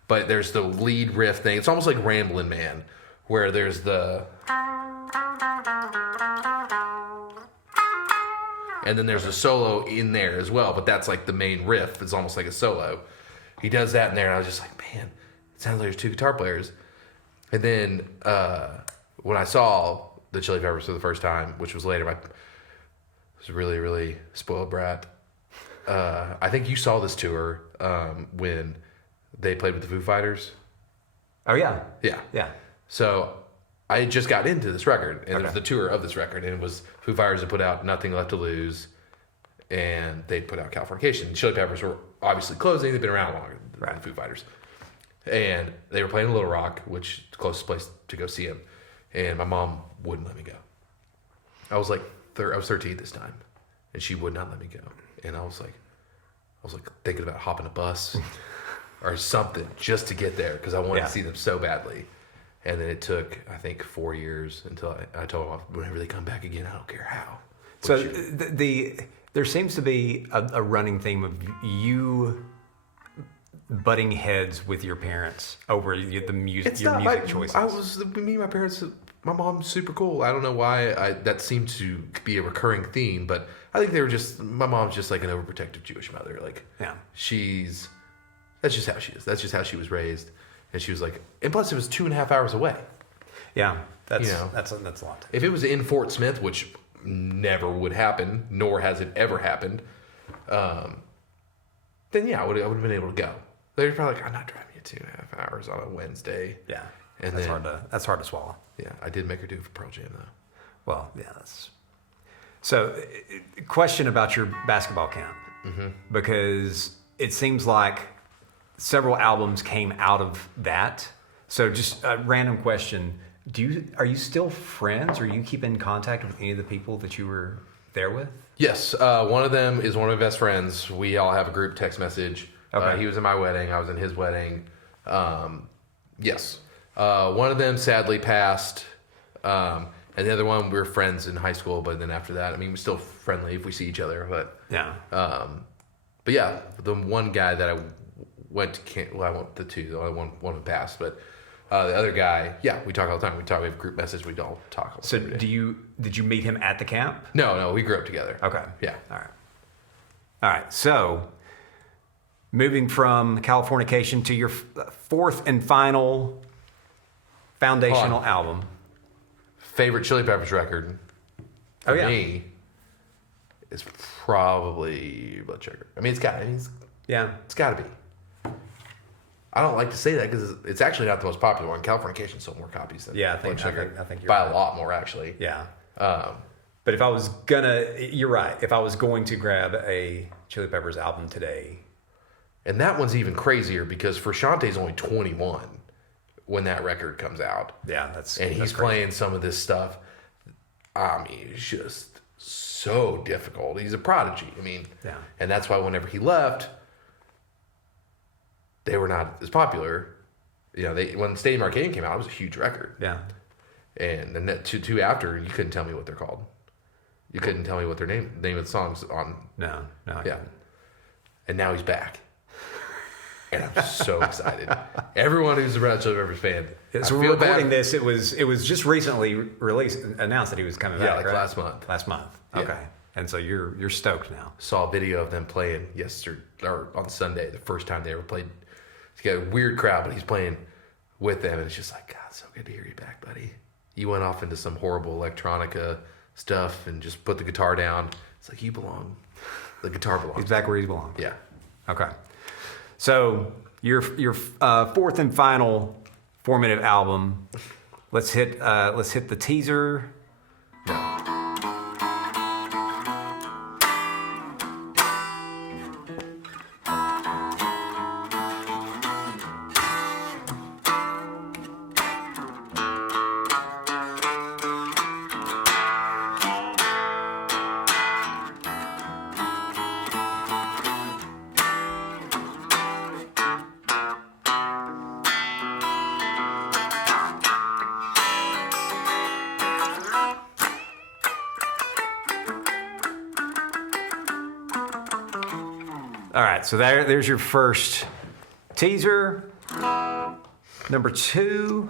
but there's the lead riff thing. It's almost like Ramblin' Man, where there's the, and then there's a solo in there as well, but that's like the main riff. It's almost like a solo. He does that in there, and I was just like, man, it sounds like there's 2 guitar players. And then when I saw the Chili Peppers for the first time, which was later, I was a really, really spoiled brat. I think you saw this tour when they played with the Foo Fighters. Oh, yeah. Yeah. So I had just got into this record, and it was the tour of this record, and it was Foo Fighters had put out Nothing Left to Lose, and they'd put out Californication. Chili Peppers were obviously closing. They've been around longer than the Foo Fighters. And they were playing in Little Rock, which is the closest place to go see them. And my mom wouldn't let me go. I was like, I was 13 this time, and she would not let me go. And I was like thinking about hopping a bus or something just to get there because I wanted to see them so badly. And then it took, I think, 4 years until I told them, whenever they come back again, I don't care how. So there seems to be a running theme of you butting heads with your parents over the music, music choices. Me and my parents, my mom's super cool. I don't know why that seemed to be a recurring theme, but I think my mom's just like an overprotective Jewish mother. Like, that's just how she is. That's just how she was raised. And she was like, and plus it was 2.5 hours away. Yeah, that's a lot. If it was in Fort Smith, which never would happen, nor has it ever happened, then I would have been able to go. They're probably like, I'm not driving you 2.5 hours on a Wednesday. Yeah, and that's hard to swallow. Yeah, I did make her do it for Pearl Jam though. Well, yeah, that's. So, question about your basketball camp, because it seems like several albums came out of that. So, just a random question: are you still friends, or you keep in contact with any of the people that you were there with? Yes, one of them is one of my best friends. We all have a group text message. Okay. He was in my wedding. I was in his wedding. Yes. One of them sadly passed. And the other one, we were friends in high school, but then after that, I mean, we're still friendly if we see each other. But yeah, the one guy that I went to camp, I went to 2, the only one who passed, but the other guy, we talk all the time. We have a group message. We all talk. So did you meet him at the camp? No, we grew up together. Okay. Yeah. All right. So moving from Californication to your 4th and final foundational album. Favorite Chili Peppers record for me is probably Blood Sugar. I mean, it's got to be. I don't like to say that because it's actually not the most popular one. Californication sold more copies than Blood Sugar. I think you're by right. a lot more, actually. Yeah. But if I was you're right. If I was going to grab a Chili Peppers album today. And that one's even crazier because Frusciante's only 21 when that record comes out. Yeah, he's playing some of this stuff. I mean, it's just so difficult. He's a prodigy. I mean, and that's why whenever he left, they were not as popular. When Stadium Arcadium came out, it was a huge record. Yeah. And then that two after, you couldn't tell me what they're called. You couldn't tell me what their name of the songs on. No. Yeah. And now he's back. And I'm so excited. Everyone who's a Red Chili Peppers fan. So we're recording this. It was just recently announced that he was coming back. Yeah, right? Last month. Okay. Yeah. And so you're stoked now. Saw a video of them playing yesterday or on Sunday, the first time they ever played. He's got a weird crowd, but he's playing with them, and it's just like, God, so good to hear you back, buddy. You went off into some horrible electronica stuff and just put the guitar down. It's like, you belong. The guitar belongs. He's back where he belongs. Yeah. Okay. So your 4th and final 4-minute album. Let's hit the teaser. right, so there's your first teaser. Number 2.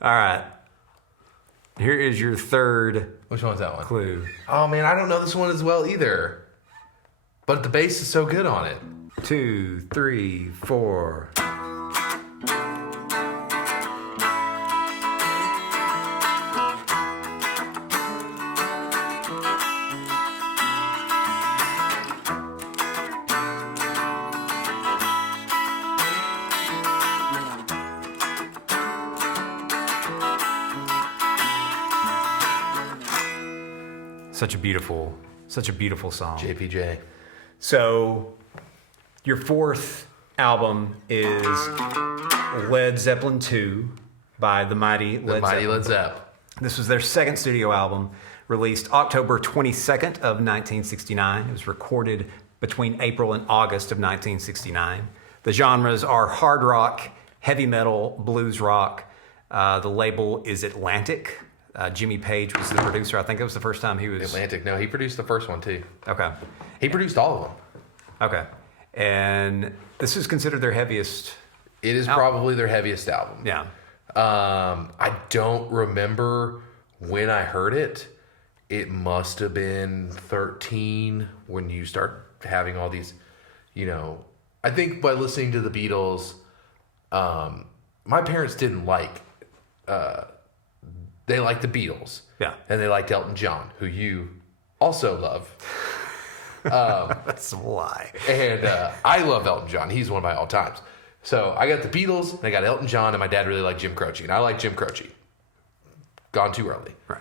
All right. Here is your third Which one's that one? clue. Oh man, I don't know this one as well either. But the bass is so good on it. 2, 3, 4. Such a beautiful song. JPJ. So, your fourth album is Led Zeppelin Too by the Mighty Led Mighty Zeppelin. Led Zep. This was their second studio album, released October 22nd of 1969. It was recorded between April and August of 1969. The genres are hard rock, heavy metal, blues rock. The label is Atlantic. Jimmy Page was the producer. I think it was the first time he was... Atlantic. No, he produced the first one too. Okay. He produced all of them. Okay. And this is considered their heaviest... It is probably their heaviest album. Yeah. I don't remember when I heard it. It must have been 13 when you start having all these, I think by listening to the Beatles, my parents didn't like, they liked the Beatles. Yeah. And they liked Elton John, who you also love. That's a lie. And I love Elton John. He's one of my all times. So I got the Beatles, and I got Elton John, and my dad really liked Jim Croce. And I like Jim Croce. Gone too early. Right.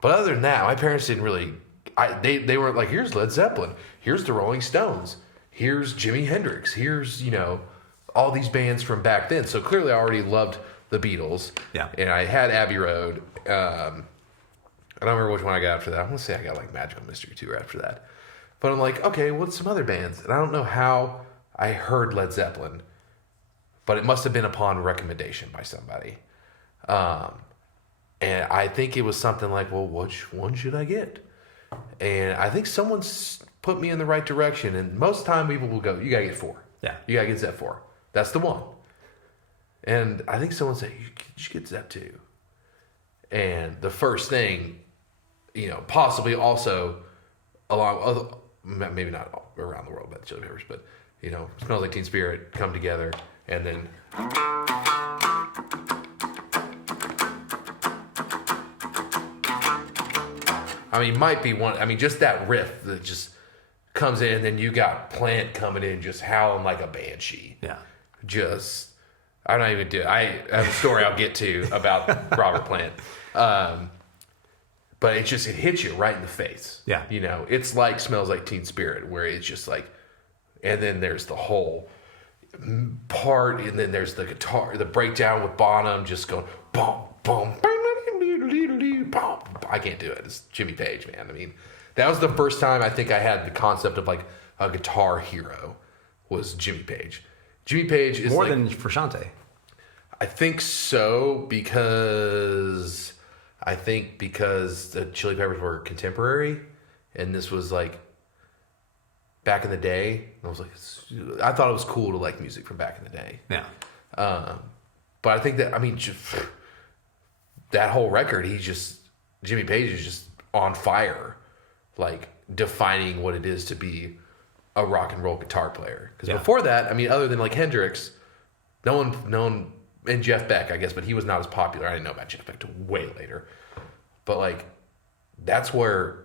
But other than that, my parents didn't really... They weren't like, here's Led Zeppelin. Here's the Rolling Stones. Here's Jimi Hendrix. Here's, all these bands from back then. So clearly I already loved the Beatles. Yeah. And I had Abbey Road. I don't remember which one I got after that. I want to say I got like Magical Mystery Tour after that. But I'm like, okay, what's some other bands? And I don't know how I heard Led Zeppelin, but it must have been upon recommendation by somebody. And I think it was something like, well, which one should I get? And I think someone's put me in the right direction. And most of the time people will go, you got to get 4. Yeah. You got to get Zep 4. That's the one. And I think someone said, you should get Zep 2. And the first thing, possibly also along, maybe not around the world by the Chili Peppers, but, Smells Like Teen Spirit, Come Together, and then... might be one, just that riff that just comes in, and then you got Plant coming in just howling like a banshee. Yeah. Just, I don't even do it. I have a story I'll get to about Robert Plant. But it hits you right in the face. Yeah. It's like Smells Like Teen Spirit, where it's just like, and then there's the whole part, and then there's the guitar, the breakdown with Bonham just going, boom, boom, boom. I can't do it. It's Jimmy Page, man. That was the first time I think I had the concept of like a guitar hero was Jimmy Page. Jimmy Page is more than Frusciante. I think so, because the Chili Peppers were contemporary, and this was like back in the day. I was like, I thought it was cool to like music from back in the day. Yeah. But I think that that whole record, Jimmy Page is just on fire, like defining what it is to be a rock and roll guitar player. Because before that, other than like Hendrix, no one, and Jeff Beck, I guess, but he was not as popular. I didn't know about Jeff Beck till way later. But like, that's where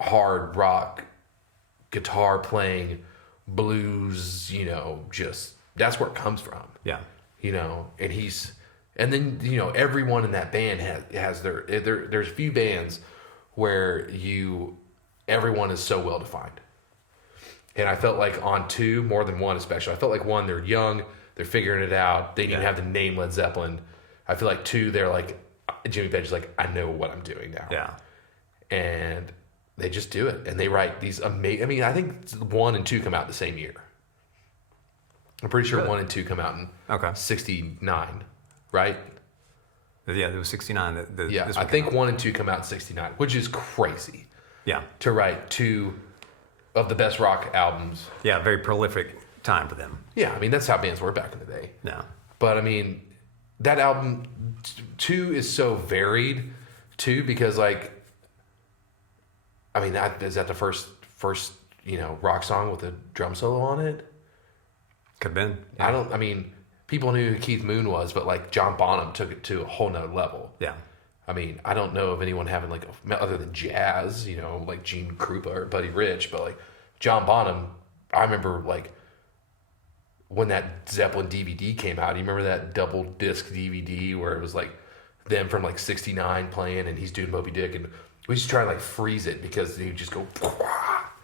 hard rock guitar playing, blues, that's where it comes from. Yeah. And then everyone in that band has there's a few bands where everyone is so well defined. And I felt like on 2, more than 1 especially, I felt like 1, they're young, they're figuring it out, they didn't even have the name Led Zeppelin. I feel like 2, they're like, Jimmy Page is like, I know what I'm doing now. Yeah. And they just do it. And they write these amazing, I mean, I think 1 and 2 come out the same year. I'm pretty sure 1 and 2 come out in 69, right? Yeah, there was 69. I think 1 and 2 come out in 69, which is crazy. Yeah. To write 2 of the best rock albums. Yeah, very prolific time for them. Yeah, I mean, that's how bands were back in the day. Yeah. But I mean, that album 2 is so varied too, because like, I mean, is that the first rock song with a drum solo on it? Could have been. Yeah. I mean, people knew who Keith Moon was, but like John Bonham took it to a whole nother level. Yeah. I mean, I don't know of anyone having like, other than jazz, like Gene Krupa or Buddy Rich, but like John Bonham, I remember like when that Zeppelin DVD came out, you remember that double disc DVD where it was like them from like 69 playing and he's doing Moby Dick, and we used to try to like freeze it because he would just go,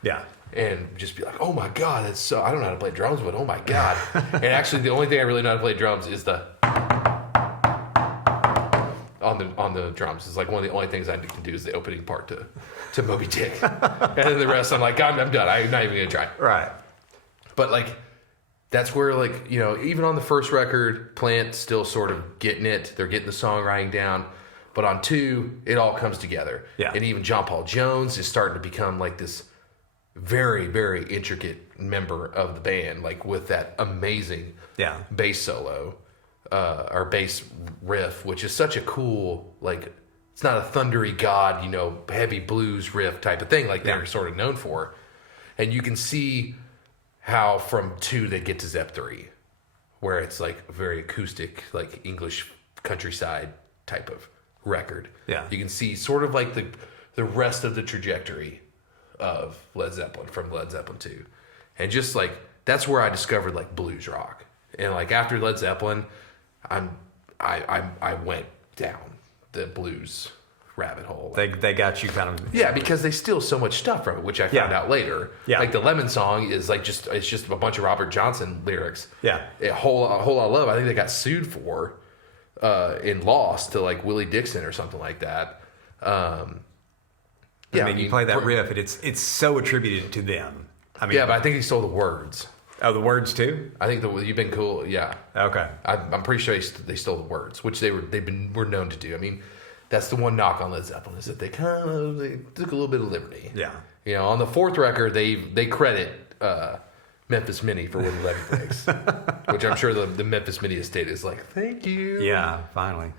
yeah, and just be like, oh my God, that's so, I don't know how to play drums, but oh my God. And actually the only thing I really know how to play drums is the on the drums. It's like one of the only things I can do is the opening part to Moby Dick. And then the rest I'm like, God, I'm done. I'm not even gonna try. Right. But like, that's where like, even on the first record, Plant's still sort of getting it. They're getting the songwriting down. But on 2, it all comes together. Yeah. And even John Paul Jones is starting to become like this very, very intricate member of the band, like with that amazing bass solo or bass riff, which is such a cool, like, it's not a thundery God, heavy blues riff type of thing like they're sort of known for. And you can see how from 2 they get to Zep 3, where it's like a very acoustic, like English countryside type of record. Yeah. You can see sort of like the rest of the trajectory of Led Zeppelin from Led Zeppelin 2. And just like, that's where I discovered like blues rock. And like after Led Zeppelin, I went down the blues rabbit hole. They got you kind of... Yeah, because they steal so much stuff from it, which I found out later. Yeah. Like the Lemon song is like it's just a bunch of Robert Johnson lyrics. Yeah. A whole lot of love. I think they got sued for in Lost to like Willie Dixon or something like that. I mean, you play that riff, and it's so attributed to them. I mean, yeah, but I think he stole the words. Oh, the words too? I think You've Been Cool. Yeah. Okay. I'm pretty sure they stole the words, which were known to do. I mean, that's the one knock on Led Zeppelin is that they took a little bit of liberty. Yeah. On the 4th record, they credit Memphis Minnie for winning Levy Breaks, which I'm sure the Memphis Minnie estate is like, thank you. Yeah, finally.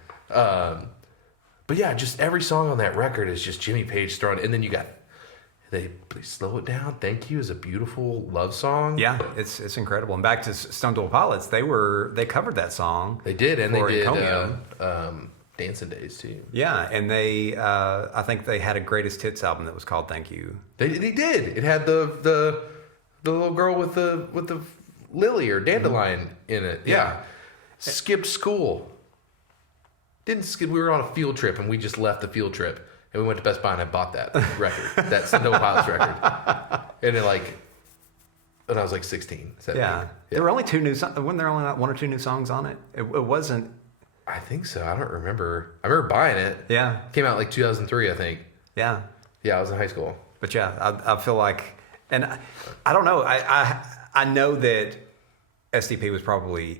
But yeah, just every song on that record is just Jimmy Page throwing, and then you got they slow it down. Thank You is a beautiful love song. Yeah, it's incredible. And back to Stone Temple Pilots, they covered that song. They did, and they did Encomium. Dancing Days too. Yeah, and they I think they had a greatest hits album that was called Thank You. They did. It had the little girl with the lily or dandelion in it. Yeah. Skipped school. Didn't skip. We were on a field trip and we just left the field trip and we went to Best Buy and I bought that record, that Stone Temple Pilots record. And and I was like 16. 17. Yeah. There were only 2 new songs. Wasn't there only 1 or 2 new songs on it? It wasn't. I think so. I don't remember. I remember buying it. Yeah. It came out like 2003, I think. Yeah. Yeah, I was in high school. But yeah, I feel like, and I don't know. I know that SDP was probably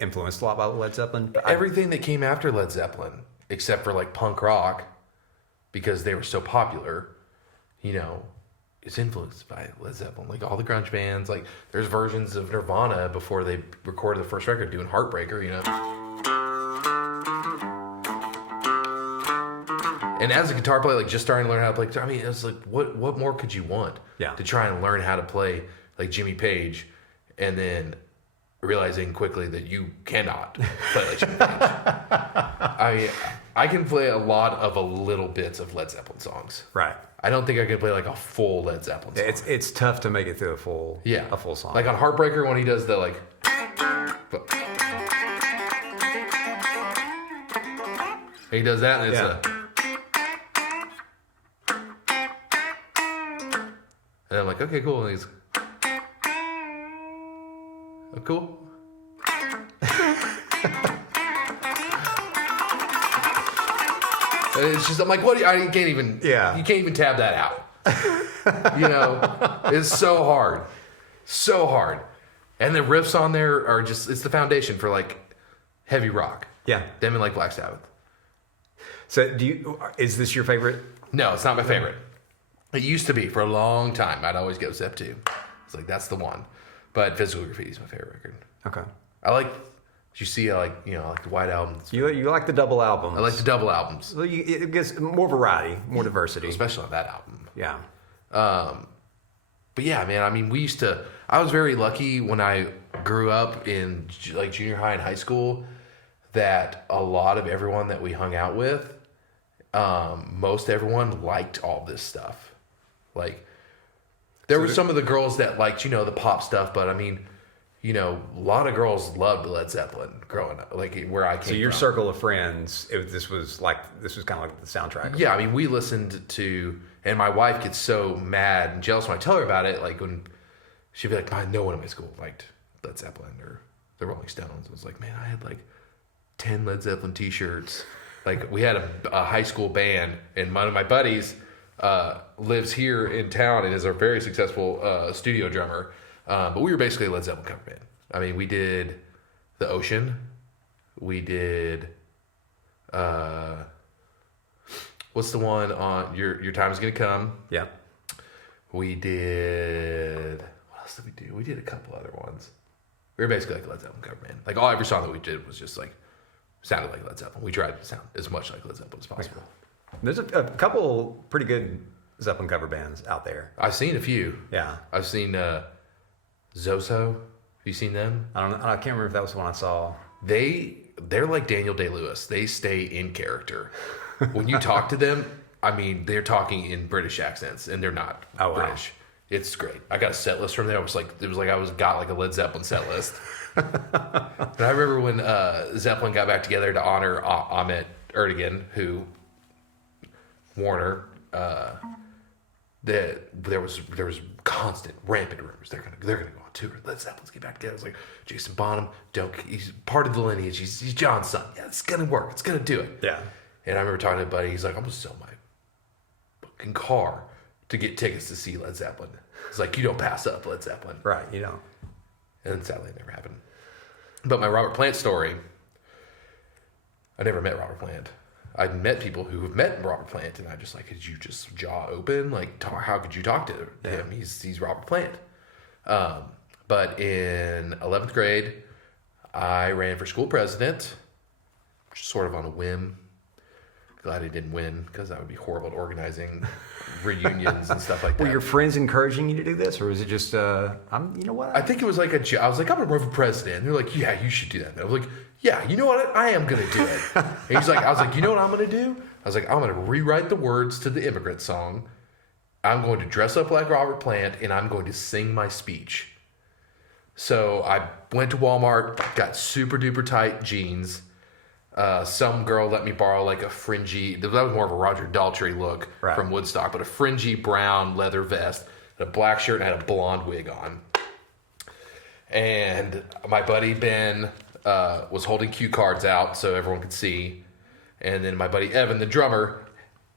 influenced a lot by Led Zeppelin. Everything that came after Led Zeppelin, except for like punk rock, because they were so popular, is influenced by Led Zeppelin. Like all the grunge bands, like there's versions of Nirvana before they recorded the first record doing Heartbreaker, And as a guitar player, like just starting to learn how to play guitar, I mean, it's like, what more could you want? Yeah. To try and learn how to play like Jimmy Page, and then realizing quickly that you cannot play like Jimmy Page. I can play a lot of little bits of Led Zeppelin songs. Right. I don't think I could play like a full Led Zeppelin song. It's tough to make it through a full song. Like on Heartbreaker when he does the like. He does that and it's and I'm like, like, okay, cool. And he's, oh, cool. And it's just, I'm like, what? I can't even. You can't even tab that out. It's so hard, so hard. And the riffs on there are just, it's the foundation for like heavy rock. Yeah. Them and like Black Sabbath. So is this your favorite? No, it's not my favorite. It used to be for a long time. I'd always go Zep 2. It's like, that's the one. But Physical Graffiti is my favorite record. Okay. I like, you see, I like the White Album. You like the double albums. I like the double albums. Well, it gives more variety, more diversity. Especially on that album. Yeah. But yeah, man, I mean, I was very lucky when I grew up in like junior high and high school that a lot of everyone that we hung out with, most everyone liked all this stuff. Like, there were some of the girls that liked, the pop stuff, but I mean, a lot of girls loved Led Zeppelin growing up, like where I came from. So your circle of friends, this was kind of like the soundtrack. Yeah, I mean, we listened to, and my wife gets so mad and jealous when I tell her about it. Like when she'd be like, no one in my school liked Led Zeppelin or the Rolling Stones. I was like, man, I had like 10 Led Zeppelin t-shirts. Like we had a high school band, and one of my buddies lives here in town and is a very successful studio drummer. But we were basically a Led Zeppelin cover band. I mean, we did The Ocean. We did, what's the one on Your Time Is Gonna Come? Yeah. We did, what else did we do? We did a couple other ones. We were basically like a Led Zeppelin cover band. Like every song that we did was just like, sounded like Led Zeppelin. We tried to sound as much like Led Zeppelin as possible. There's a couple pretty good Zeppelin cover bands out there. I've seen a few. Yeah. I've seen Zoso. Have you seen them? I can't remember if that was the one I saw. They're like Daniel Day-Lewis. They stay in character. When you talk to them, I mean, they're talking in British accents, and they're not British. Wow. It's great. I got a set list from there. It was like I got like a Led Zeppelin set list. And I remember when Zeppelin got back together to honor Ahmet Ertegun, who Warner. There was constant rampant rumors they're gonna go on tour. Led Zeppelin's get back together. It's like Jason Bonham, he's part of the lineage. He's John's son. Yeah, it's gonna work. It's gonna do it. Yeah. And I remember talking to a buddy. He's like, I'm gonna sell my fucking car to get tickets to see Led Zeppelin. It's like, you don't pass up Led Zeppelin, right? You don't. And sadly, it never happened. But my Robert Plant story. I never met Robert Plant. I'd met people who have met Robert Plant, and I just like, could you just jaw open? Like, how could you talk to him? He's Robert Plant. But in 11th grade, I ran for school president, just sort of on a whim. Glad I didn't win, because that would be horrible at organizing reunions and stuff like that. Were your friends encouraging you to do this, or was it just, you know what? I think it was like I was like, I'm going to run for president. And they're like, yeah, you should do that. And I was like, yeah, you know what? I am going to do it. And I was like, you know what I'm going to do? I was like, I'm going to rewrite the words to the Immigrant Song. I'm going to dress up like Robert Plant, and I'm going to sing my speech. So I went to Walmart, got super duper tight jeans. Some girl let me borrow like a fringy, that was more of a Roger Daltrey look from Woodstock, but a fringy brown leather vest, and a black shirt, and had a blonde wig on. And my buddy Ben was holding cue cards out so everyone could see. And then my buddy Evan, the drummer,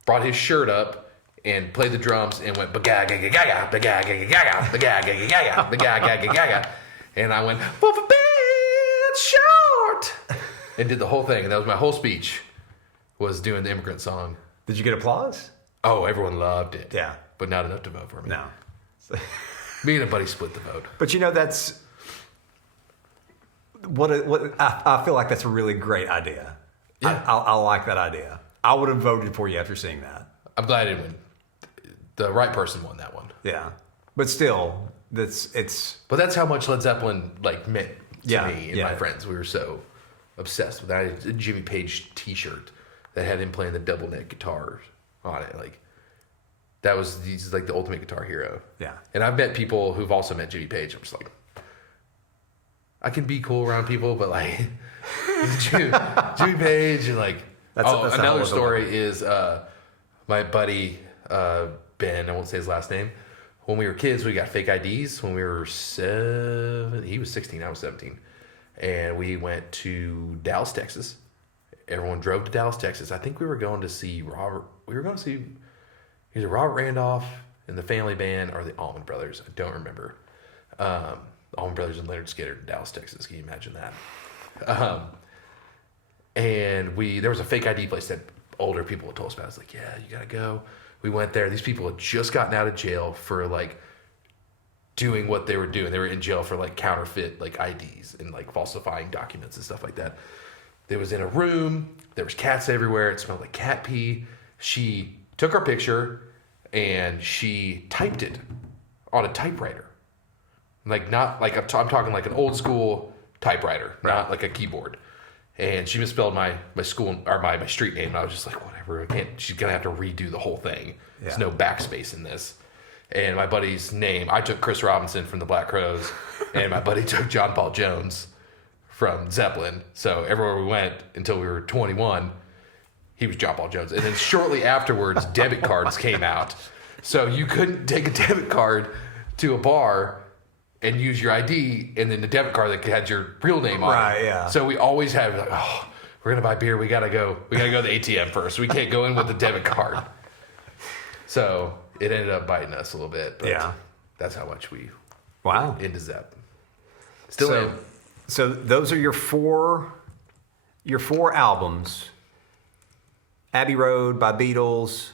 brought his shirt up and played the drums and went ba-ga-ga-ga-ga-ga, ba-ga-ga-ga-ga-ga, ba-ga-ga-ga-ga-ga, ba-ga-ga-ga-ga-ga. And I went, for the band short, and did the whole thing. And that was my whole speech, was doing the Immigrant Song. Did you get applause? Oh, everyone loved it. Yeah. But not enough to vote for me. No. Me and a buddy split the vote. But that's what I feel like that's a really great idea. Yeah. I like that idea. I would have voted for you after seeing that. I'm glad I didn't win. The right person won that one. Yeah. But still, But that's how much Led Zeppelin meant to me and my friends. We were so obsessed with that. I had a Jimmy Page t-shirt that had him playing the double neck guitar on it. He's like the ultimate guitar hero. Yeah. And I've met people who've also met Jimmy Page. I'm just like, I can be cool around people, but Jimmy Page and that's another story is my buddy Ben, I won't say his last name, when we were kids, we got fake IDs when we were 7. He was 16, I was 17. And we went to Dallas, Texas. Everyone drove to Dallas, Texas. I think we were going to see Robert. We were going to see either Robert Randolph and the Family Band or the Allman Brothers. I don't remember. Allman Brothers and Leonard Skinner in Dallas, Texas. Can you imagine that? And there was a fake ID place that older people had told us about. It's like, yeah, you got to go. We went there. These people had just gotten out of jail for like doing what they were doing. They were in jail for like counterfeit like IDs and like falsifying documents and stuff like that. They was in a room. There was cats everywhere. It smelled like cat pee. She took our picture and she typed it on a typewriter. Like not like I'm talking like an old school typewriter, not like a keyboard. And she misspelled my school or my street name. And I was just like, whatever. She's gonna have to redo the whole thing. Yeah. There's no backspace in this. And my buddy's name, I took Chris Robinson from the Black Crowes, and my buddy took John Paul Jones from Zeppelin. So everywhere we went until we were 21, he was John Paul Jones. And then shortly afterwards, debit cards came out. So you couldn't take a debit card to a bar and use your ID, and then the debit card that had your real name on it. Right, yeah. So we always had like, oh, we're gonna buy beer. We gotta go to the ATM first. We can't go in with the debit card. So it ended up biting us a little bit. But yeah, that's how much we into Zep. Still in. So those are your four albums: Abbey Road by Beatles,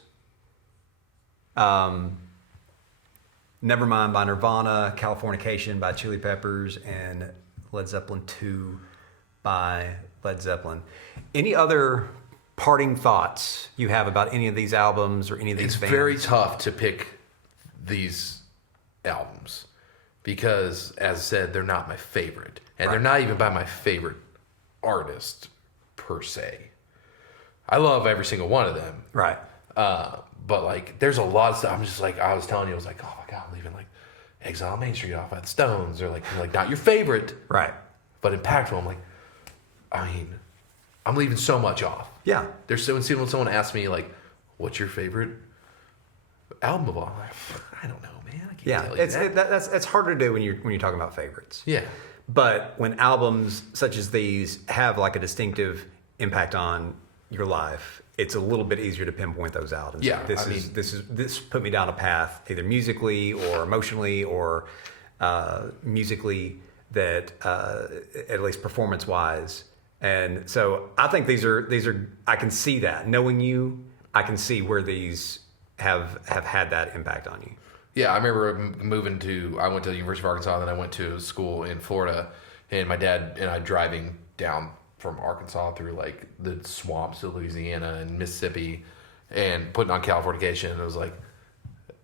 Nevermind by Nirvana, Californication by Chili Peppers, and Led Zeppelin 2 by Led Zeppelin. Any other parting thoughts you have about any of these albums or any of these bands? It's very tough to pick these albums because, as I said, they're not my favorite. And they're not even by my favorite artist, per se. I love every single one of them. Right. But, like, there's a lot of stuff. I'm just like, I was telling you, I was like, oh, my God, I'm leaving, like, Exile on Main Street off by the Stones. Or, like, not your favorite. Right. But impactful. I'm like, I'm leaving so much off. Yeah. When someone asks me, like, what's your favorite album of all? I'm like, I don't know, man. I can't tell you that. That's harder to do when you're talking about favorites. Yeah. But when albums such as these have, like, a distinctive impact on your life, it's a little bit easier to pinpoint those out. And yeah, this put me down a path, either musically or emotionally or musically, that at least performance-wise. And so I think these are. I can see that. Knowing you, I can see where these have had that impact on you. Yeah, I remember I went to the University of Arkansas, then I went to school in Florida, and my dad and I driving down from Arkansas through like the swamps of Louisiana and Mississippi and putting on Californication. And I was like,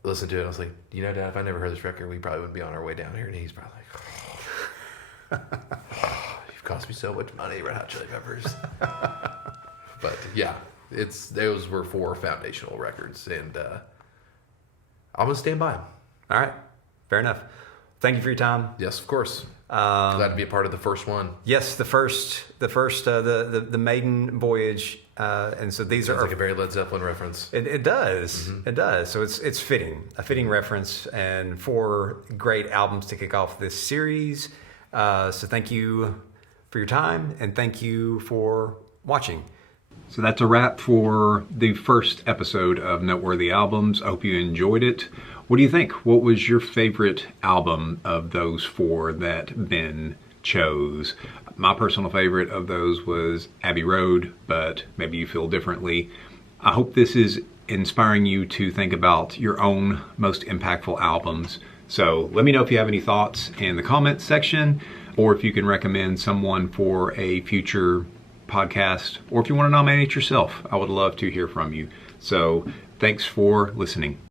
listen to it. I was like, Dad, if I never heard this record, we probably wouldn't be on our way down here. And he's probably like, you've cost me so much money, Red Hot Chili Peppers. But yeah, those were 4 foundational records, and I'm going to stand by them. All right. Fair enough. Thank you for your time. Yes, of course. Glad to be a part of the first one. Yes, the maiden voyage, and so these Sounds are like a very Led Zeppelin reference. It does. Mm-hmm. It does. So it's a fitting reference, and 4 great albums to kick off this series. So thank you for your time, and thank you for watching. So that's a wrap for the first episode of Noteworthy Albums. I hope you enjoyed it. What do you think? What was your favorite album of those 4 that Ben chose? My personal favorite of those was Abbey Road, but maybe you feel differently. I hope this is inspiring you to think about your own most impactful albums. So let me know if you have any thoughts in the comments section, or if you can recommend someone for a future podcast, or if you want to nominate yourself. I would love to hear from you. So thanks for listening.